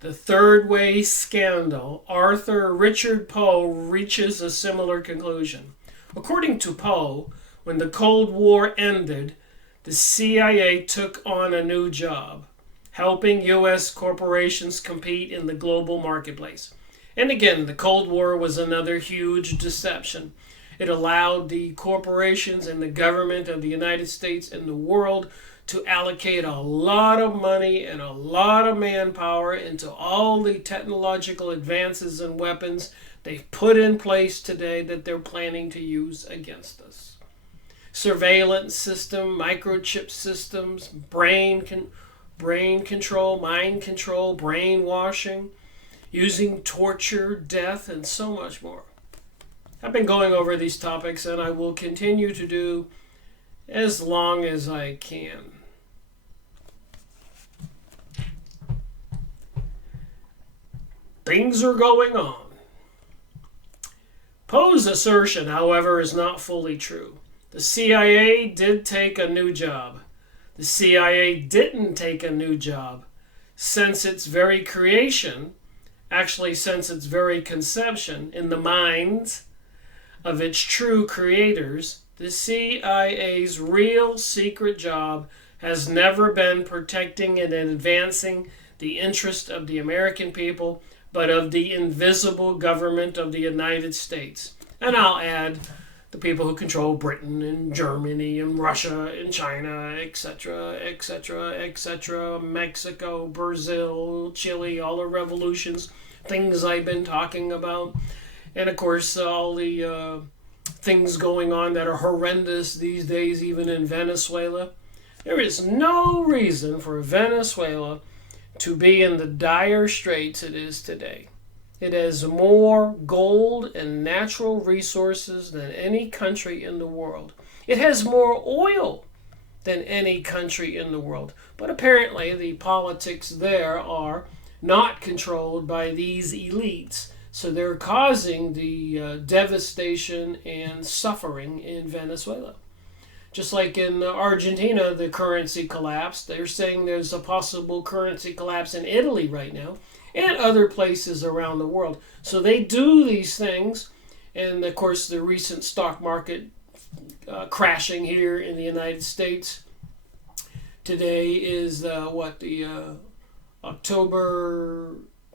The Third Way Scandal, Arthur Richard Poe reaches a similar conclusion. According to Poe, when the Cold War ended, the CIA took on a new job, helping U.S. corporations compete in the global marketplace. And again, the Cold War was another huge deception. It allowed the corporations and the government of the United States and the world to allocate a lot of money and a lot of manpower into all the technological advances and weapons they've put in place today that they're planning to use against us. Surveillance system, microchip systems, brain control, mind control, brainwashing, using torture, death, and so much more. I've been going over these topics, and I will continue to do as long as I can. Things are going on. Poe's assertion, however, is not fully true. The CIA did take a new job. The CIA didn't take a new job. Since its very creation, actually since its very conception, in the minds of its true creators, the CIA's real secret job has never been protecting and advancing the interest of the American people, but of the invisible government of the United States. And I'll add the people who control Britain and Germany and Russia and China, etc., etc., etc., Mexico, Brazil, Chile, all the revolutions, things I've been talking about. And of course, all the things going on that are horrendous these days, even in Venezuela. There is no reason for Venezuela to be in the dire straits it is today. It has more gold and natural resources than any country in the world. It has more oil than any country in the world. But apparently the politics there are not controlled by these elites. So they're causing the devastation and suffering in Venezuela. Just like in Argentina, the currency collapsed. They're saying there's a possible currency collapse in Italy right now and other places around the world. So they do these things. And of course, the recent stock market crashing here in the United States today is the October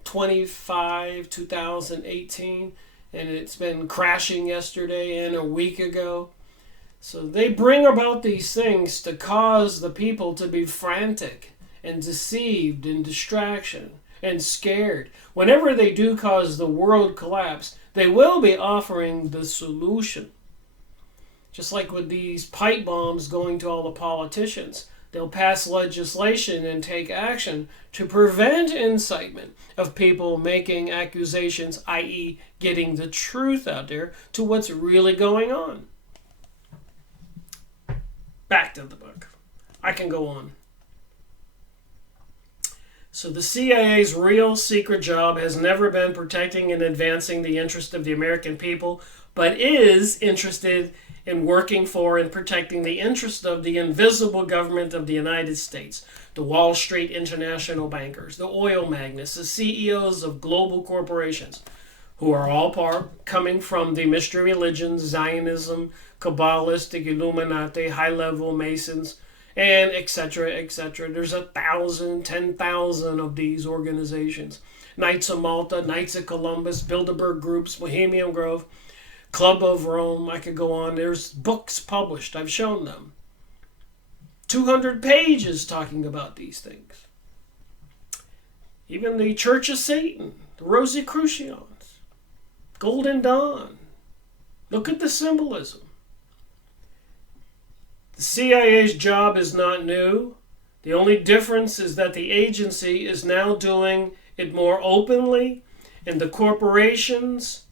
25, 2018, and it's been crashing yesterday and a week ago. So they bring about these things to cause the people to be frantic and deceived and distraction and scared. Whenever they do cause the world collapse, they will be offering the solution. Just like with these pipe bombs going to all the politicians, they'll pass legislation and take action to prevent incitement of people making accusations, i.e. getting the truth out there to what's really going on. Back to the book. I can go on. So the CIA's real secret job has never been protecting and advancing the interest of the American people, but is interested in working for and protecting the interest of the invisible government of the United States, the Wall Street international bankers, the oil magnates, the CEOs of global corporations, who are all coming from the mystery religions, Zionism, Kabbalistic, Illuminati, high-level Masons, and etc., etc. There's 1,000, 10,000 of these organizations. Knights of Malta, Knights of Columbus, Bilderberg Groups, Bohemian Grove, Club of Rome. I could go on. There's books published. I've shown them. 200 pages talking about these things. Even the Church of Satan, the Rosicrucians, Golden Dawn. Look at the symbolism. The CIA's job is not new. The only difference is that the agency is now doing it more openly, and the corporations,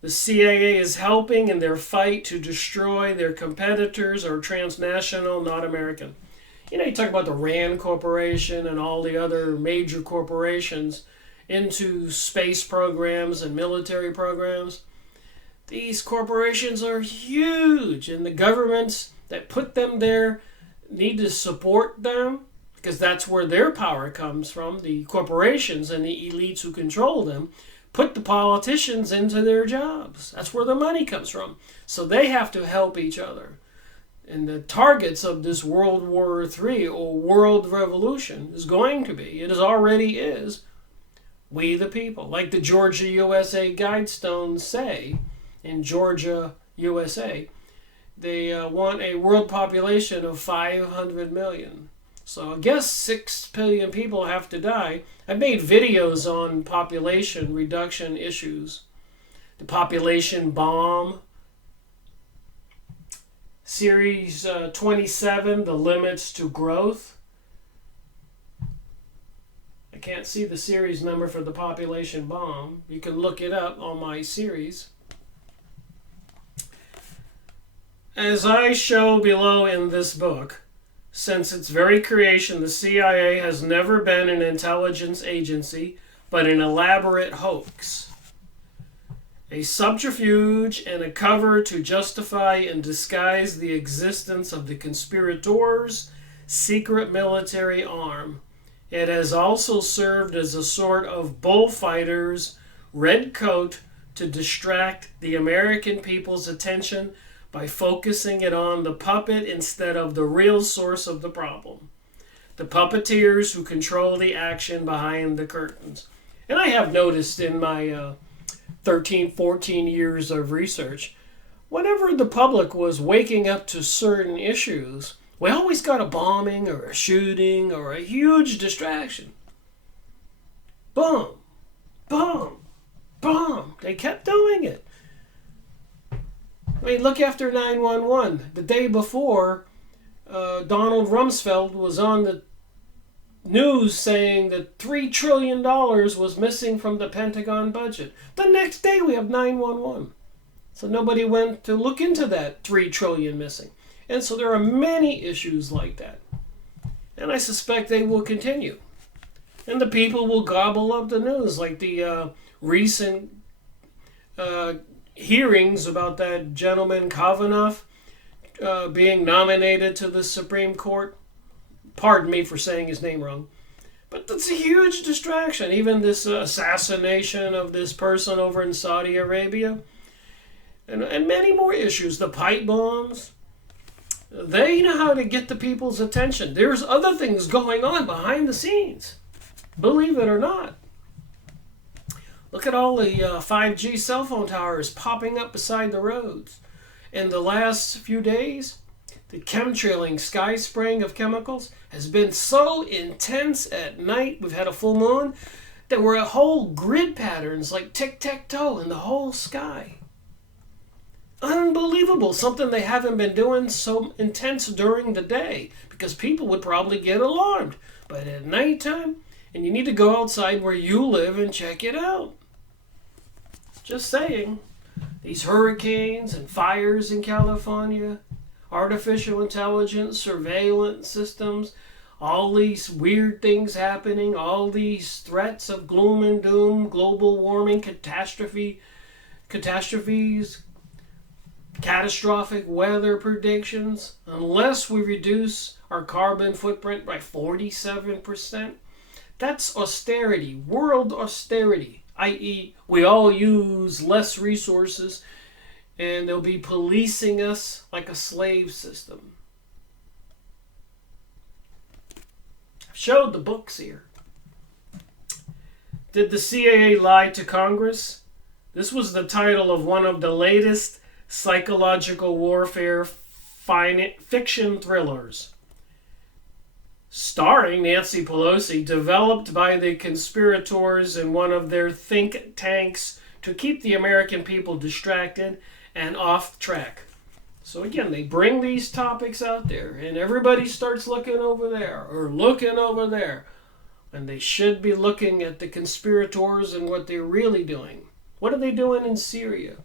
the CIA is helping in their fight to destroy their competitors or transnational, not American. You know, you talk about the RAND Corporation and all the other major corporations into space programs and military programs. These corporations are huge, and the governments that put them there need to support them, because that's where their power comes from. The corporations and the elites who control them put the politicians into their jobs. That's where the money comes from. So they have to help each other. And the targets of this World War III or world revolution is going to be, it is already is, we the people. Like the Georgia USA Guidestones say, in Georgia, USA, they want a world population of 500 million. So I guess 6 billion people have to die. I've made videos on population reduction issues. The population bomb. Series 27, The Limits to Growth. I can't see the series number for the population bomb. You can look it up on my series. As I show below in this book, since its very creation, the CIA has never been an intelligence agency, but an elaborate hoax. A subterfuge and a cover to justify and disguise the existence of the conspirators' secret military arm. It has also served as a sort of bullfighter's red coat to distract the American people's attention by focusing it on the puppet instead of the real source of the problem. The puppeteers who control the action behind the curtains. And I have noticed in my 13, 14 years of research, whenever the public was waking up to certain issues, we always got a bombing or a shooting or a huge distraction. Boom, boom, boom. They kept doing it. I mean, look after 9/11. The day before, Donald Rumsfeld was on the news saying that $3 trillion was missing from the Pentagon budget. The next day we have 9/11. So nobody went to look into that $3 trillion missing. And so there are many issues like that. And I suspect they will continue. And the people will gobble up the news, like the recent hearings about that gentleman Kavanaugh being nominated to the Supreme Court. Pardon me for saying his name wrong. But that's a huge distraction. Even this assassination of this person over in Saudi Arabia. And many more issues. The pipe bombs. They know how to get the people's attention. There's other things going on behind the scenes. Believe it or not. Look at all the 5G cell phone towers popping up beside the roads. In the last few days, the chemtrailing sky spraying of chemicals has been so intense at night. We've had a full moon. There were whole grid patterns like tic-tac-toe in the whole sky. Unbelievable. Something they haven't been doing so intense during the day because people would probably get alarmed. But at nighttime, and you need to go outside where you live and check it out. Just saying. These hurricanes and fires in California, artificial intelligence, surveillance systems, all these weird things happening, all these threats of gloom and doom, global warming, catastrophes, catastrophic weather predictions, unless we reduce our carbon footprint by 47%, that's austerity, world austerity, i.e. we all use less resources and they'll be policing us like a slave system. I've showed the books here. Did the CIA lie to Congress? This was the title of one of the latest psychological warfare fiction thrillers. Starring Nancy Pelosi, developed by the conspirators in one of their think tanks to keep the American people distracted and off track. So again, they bring these topics out there and everybody starts looking over there or looking over there. And they should be looking at the conspirators and what they're really doing. What are they doing in Syria?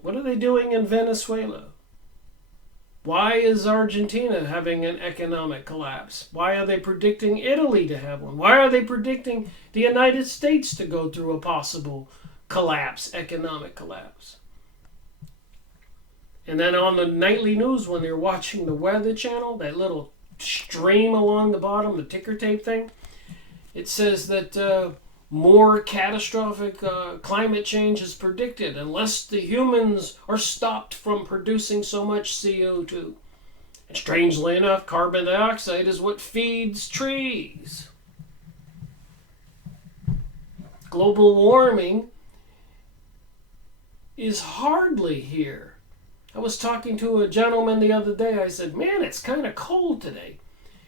What are they doing in Venezuela? Why is Argentina having an economic collapse? Why are they predicting Italy to have one? Why are they predicting the United States to go through a possible collapse, economic collapse? And then on the nightly news, when they're watching the Weather Channel, that little stream along the bottom, the ticker tape thing, it says that more catastrophic climate change is predicted unless the humans are stopped from producing so much CO2. And strangely enough, carbon dioxide is what feeds trees. Global warming is hardly here. I was talking to a gentleman the other day. I said, man, it's kind of cold today.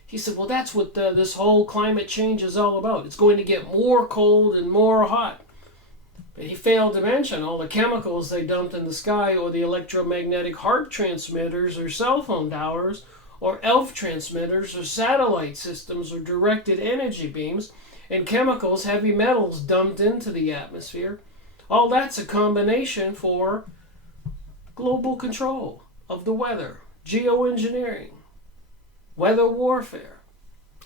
He said, well, that's what this whole climate change is all about. It's going to get more cold and more hot. But he failed to mention all the chemicals they dumped in the sky or the electromagnetic heart transmitters or cell phone towers or ELF transmitters or satellite systems or directed energy beams and chemicals, heavy metals dumped into the atmosphere. All that's a combination for global control of the weather, geoengineering, weather warfare.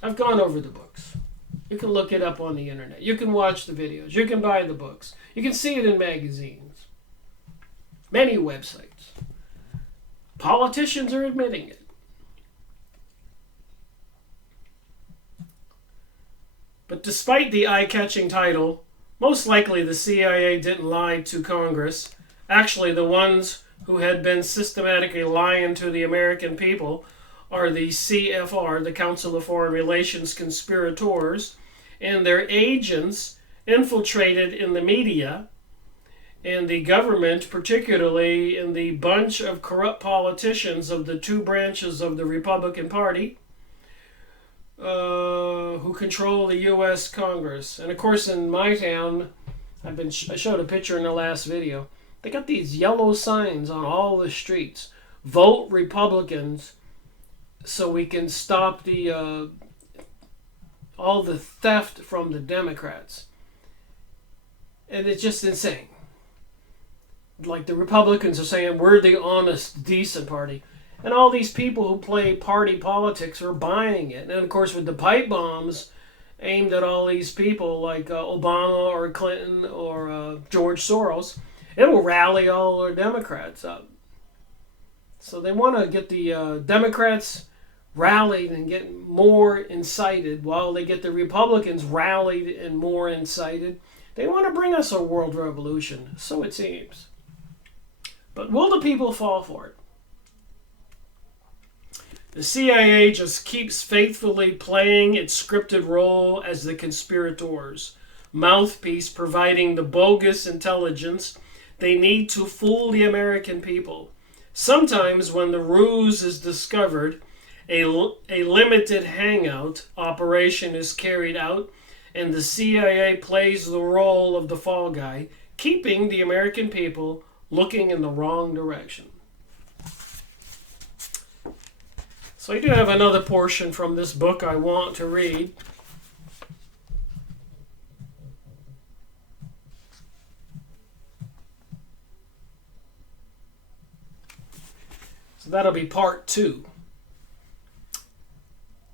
I've gone over the books. You can look it up on the internet. You can watch the videos. You can buy the books. You can see it in magazines. Many websites. Politicians are admitting it. But despite the eye-catching title, most likely the CIA didn't lie to Congress. Actually, the ones who had been systematically lying to the American people are the CFR, the Council of Foreign Relations conspirators, and their agents infiltrated in the media and the government, particularly in the bunch of corrupt politicians of the two branches of the Republican Party who control the U.S. Congress. And of course, in my town, I showed a picture in the last video. They got these yellow signs on all the streets. Vote Republicans so we can stop the all the theft from the Democrats. And it's just insane. Like the Republicans are saying, we're the honest, decent party. And all these people who play party politics are buying it. And of course, with the pipe bombs aimed at all these people like Obama or Clinton or George Soros, it will rally all the Democrats up. So they want to get the Democrats rallied and get more incited while they get the Republicans rallied and more incited. They want to bring us a world revolution, so it seems. But will the people fall for it? The CIA just keeps faithfully playing its scripted role as the conspirators, mouthpiece providing the bogus intelligence they need to fool the American people. Sometimes when the ruse is discovered, a limited hangout operation is carried out, and the CIA plays the role of the fall guy, keeping the American people looking in the wrong direction. So I do have another portion from this book I want to read. So that'll be part 2.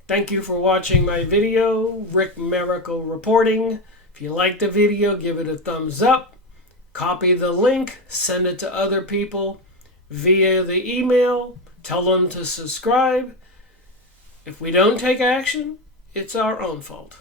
Thank you for watching my video, Rick Miracle Reporting. If you liked the video, give it a thumbs up. Copy the link, send it to other people via the email. Tell them to subscribe. If we don't take action, it's our own fault.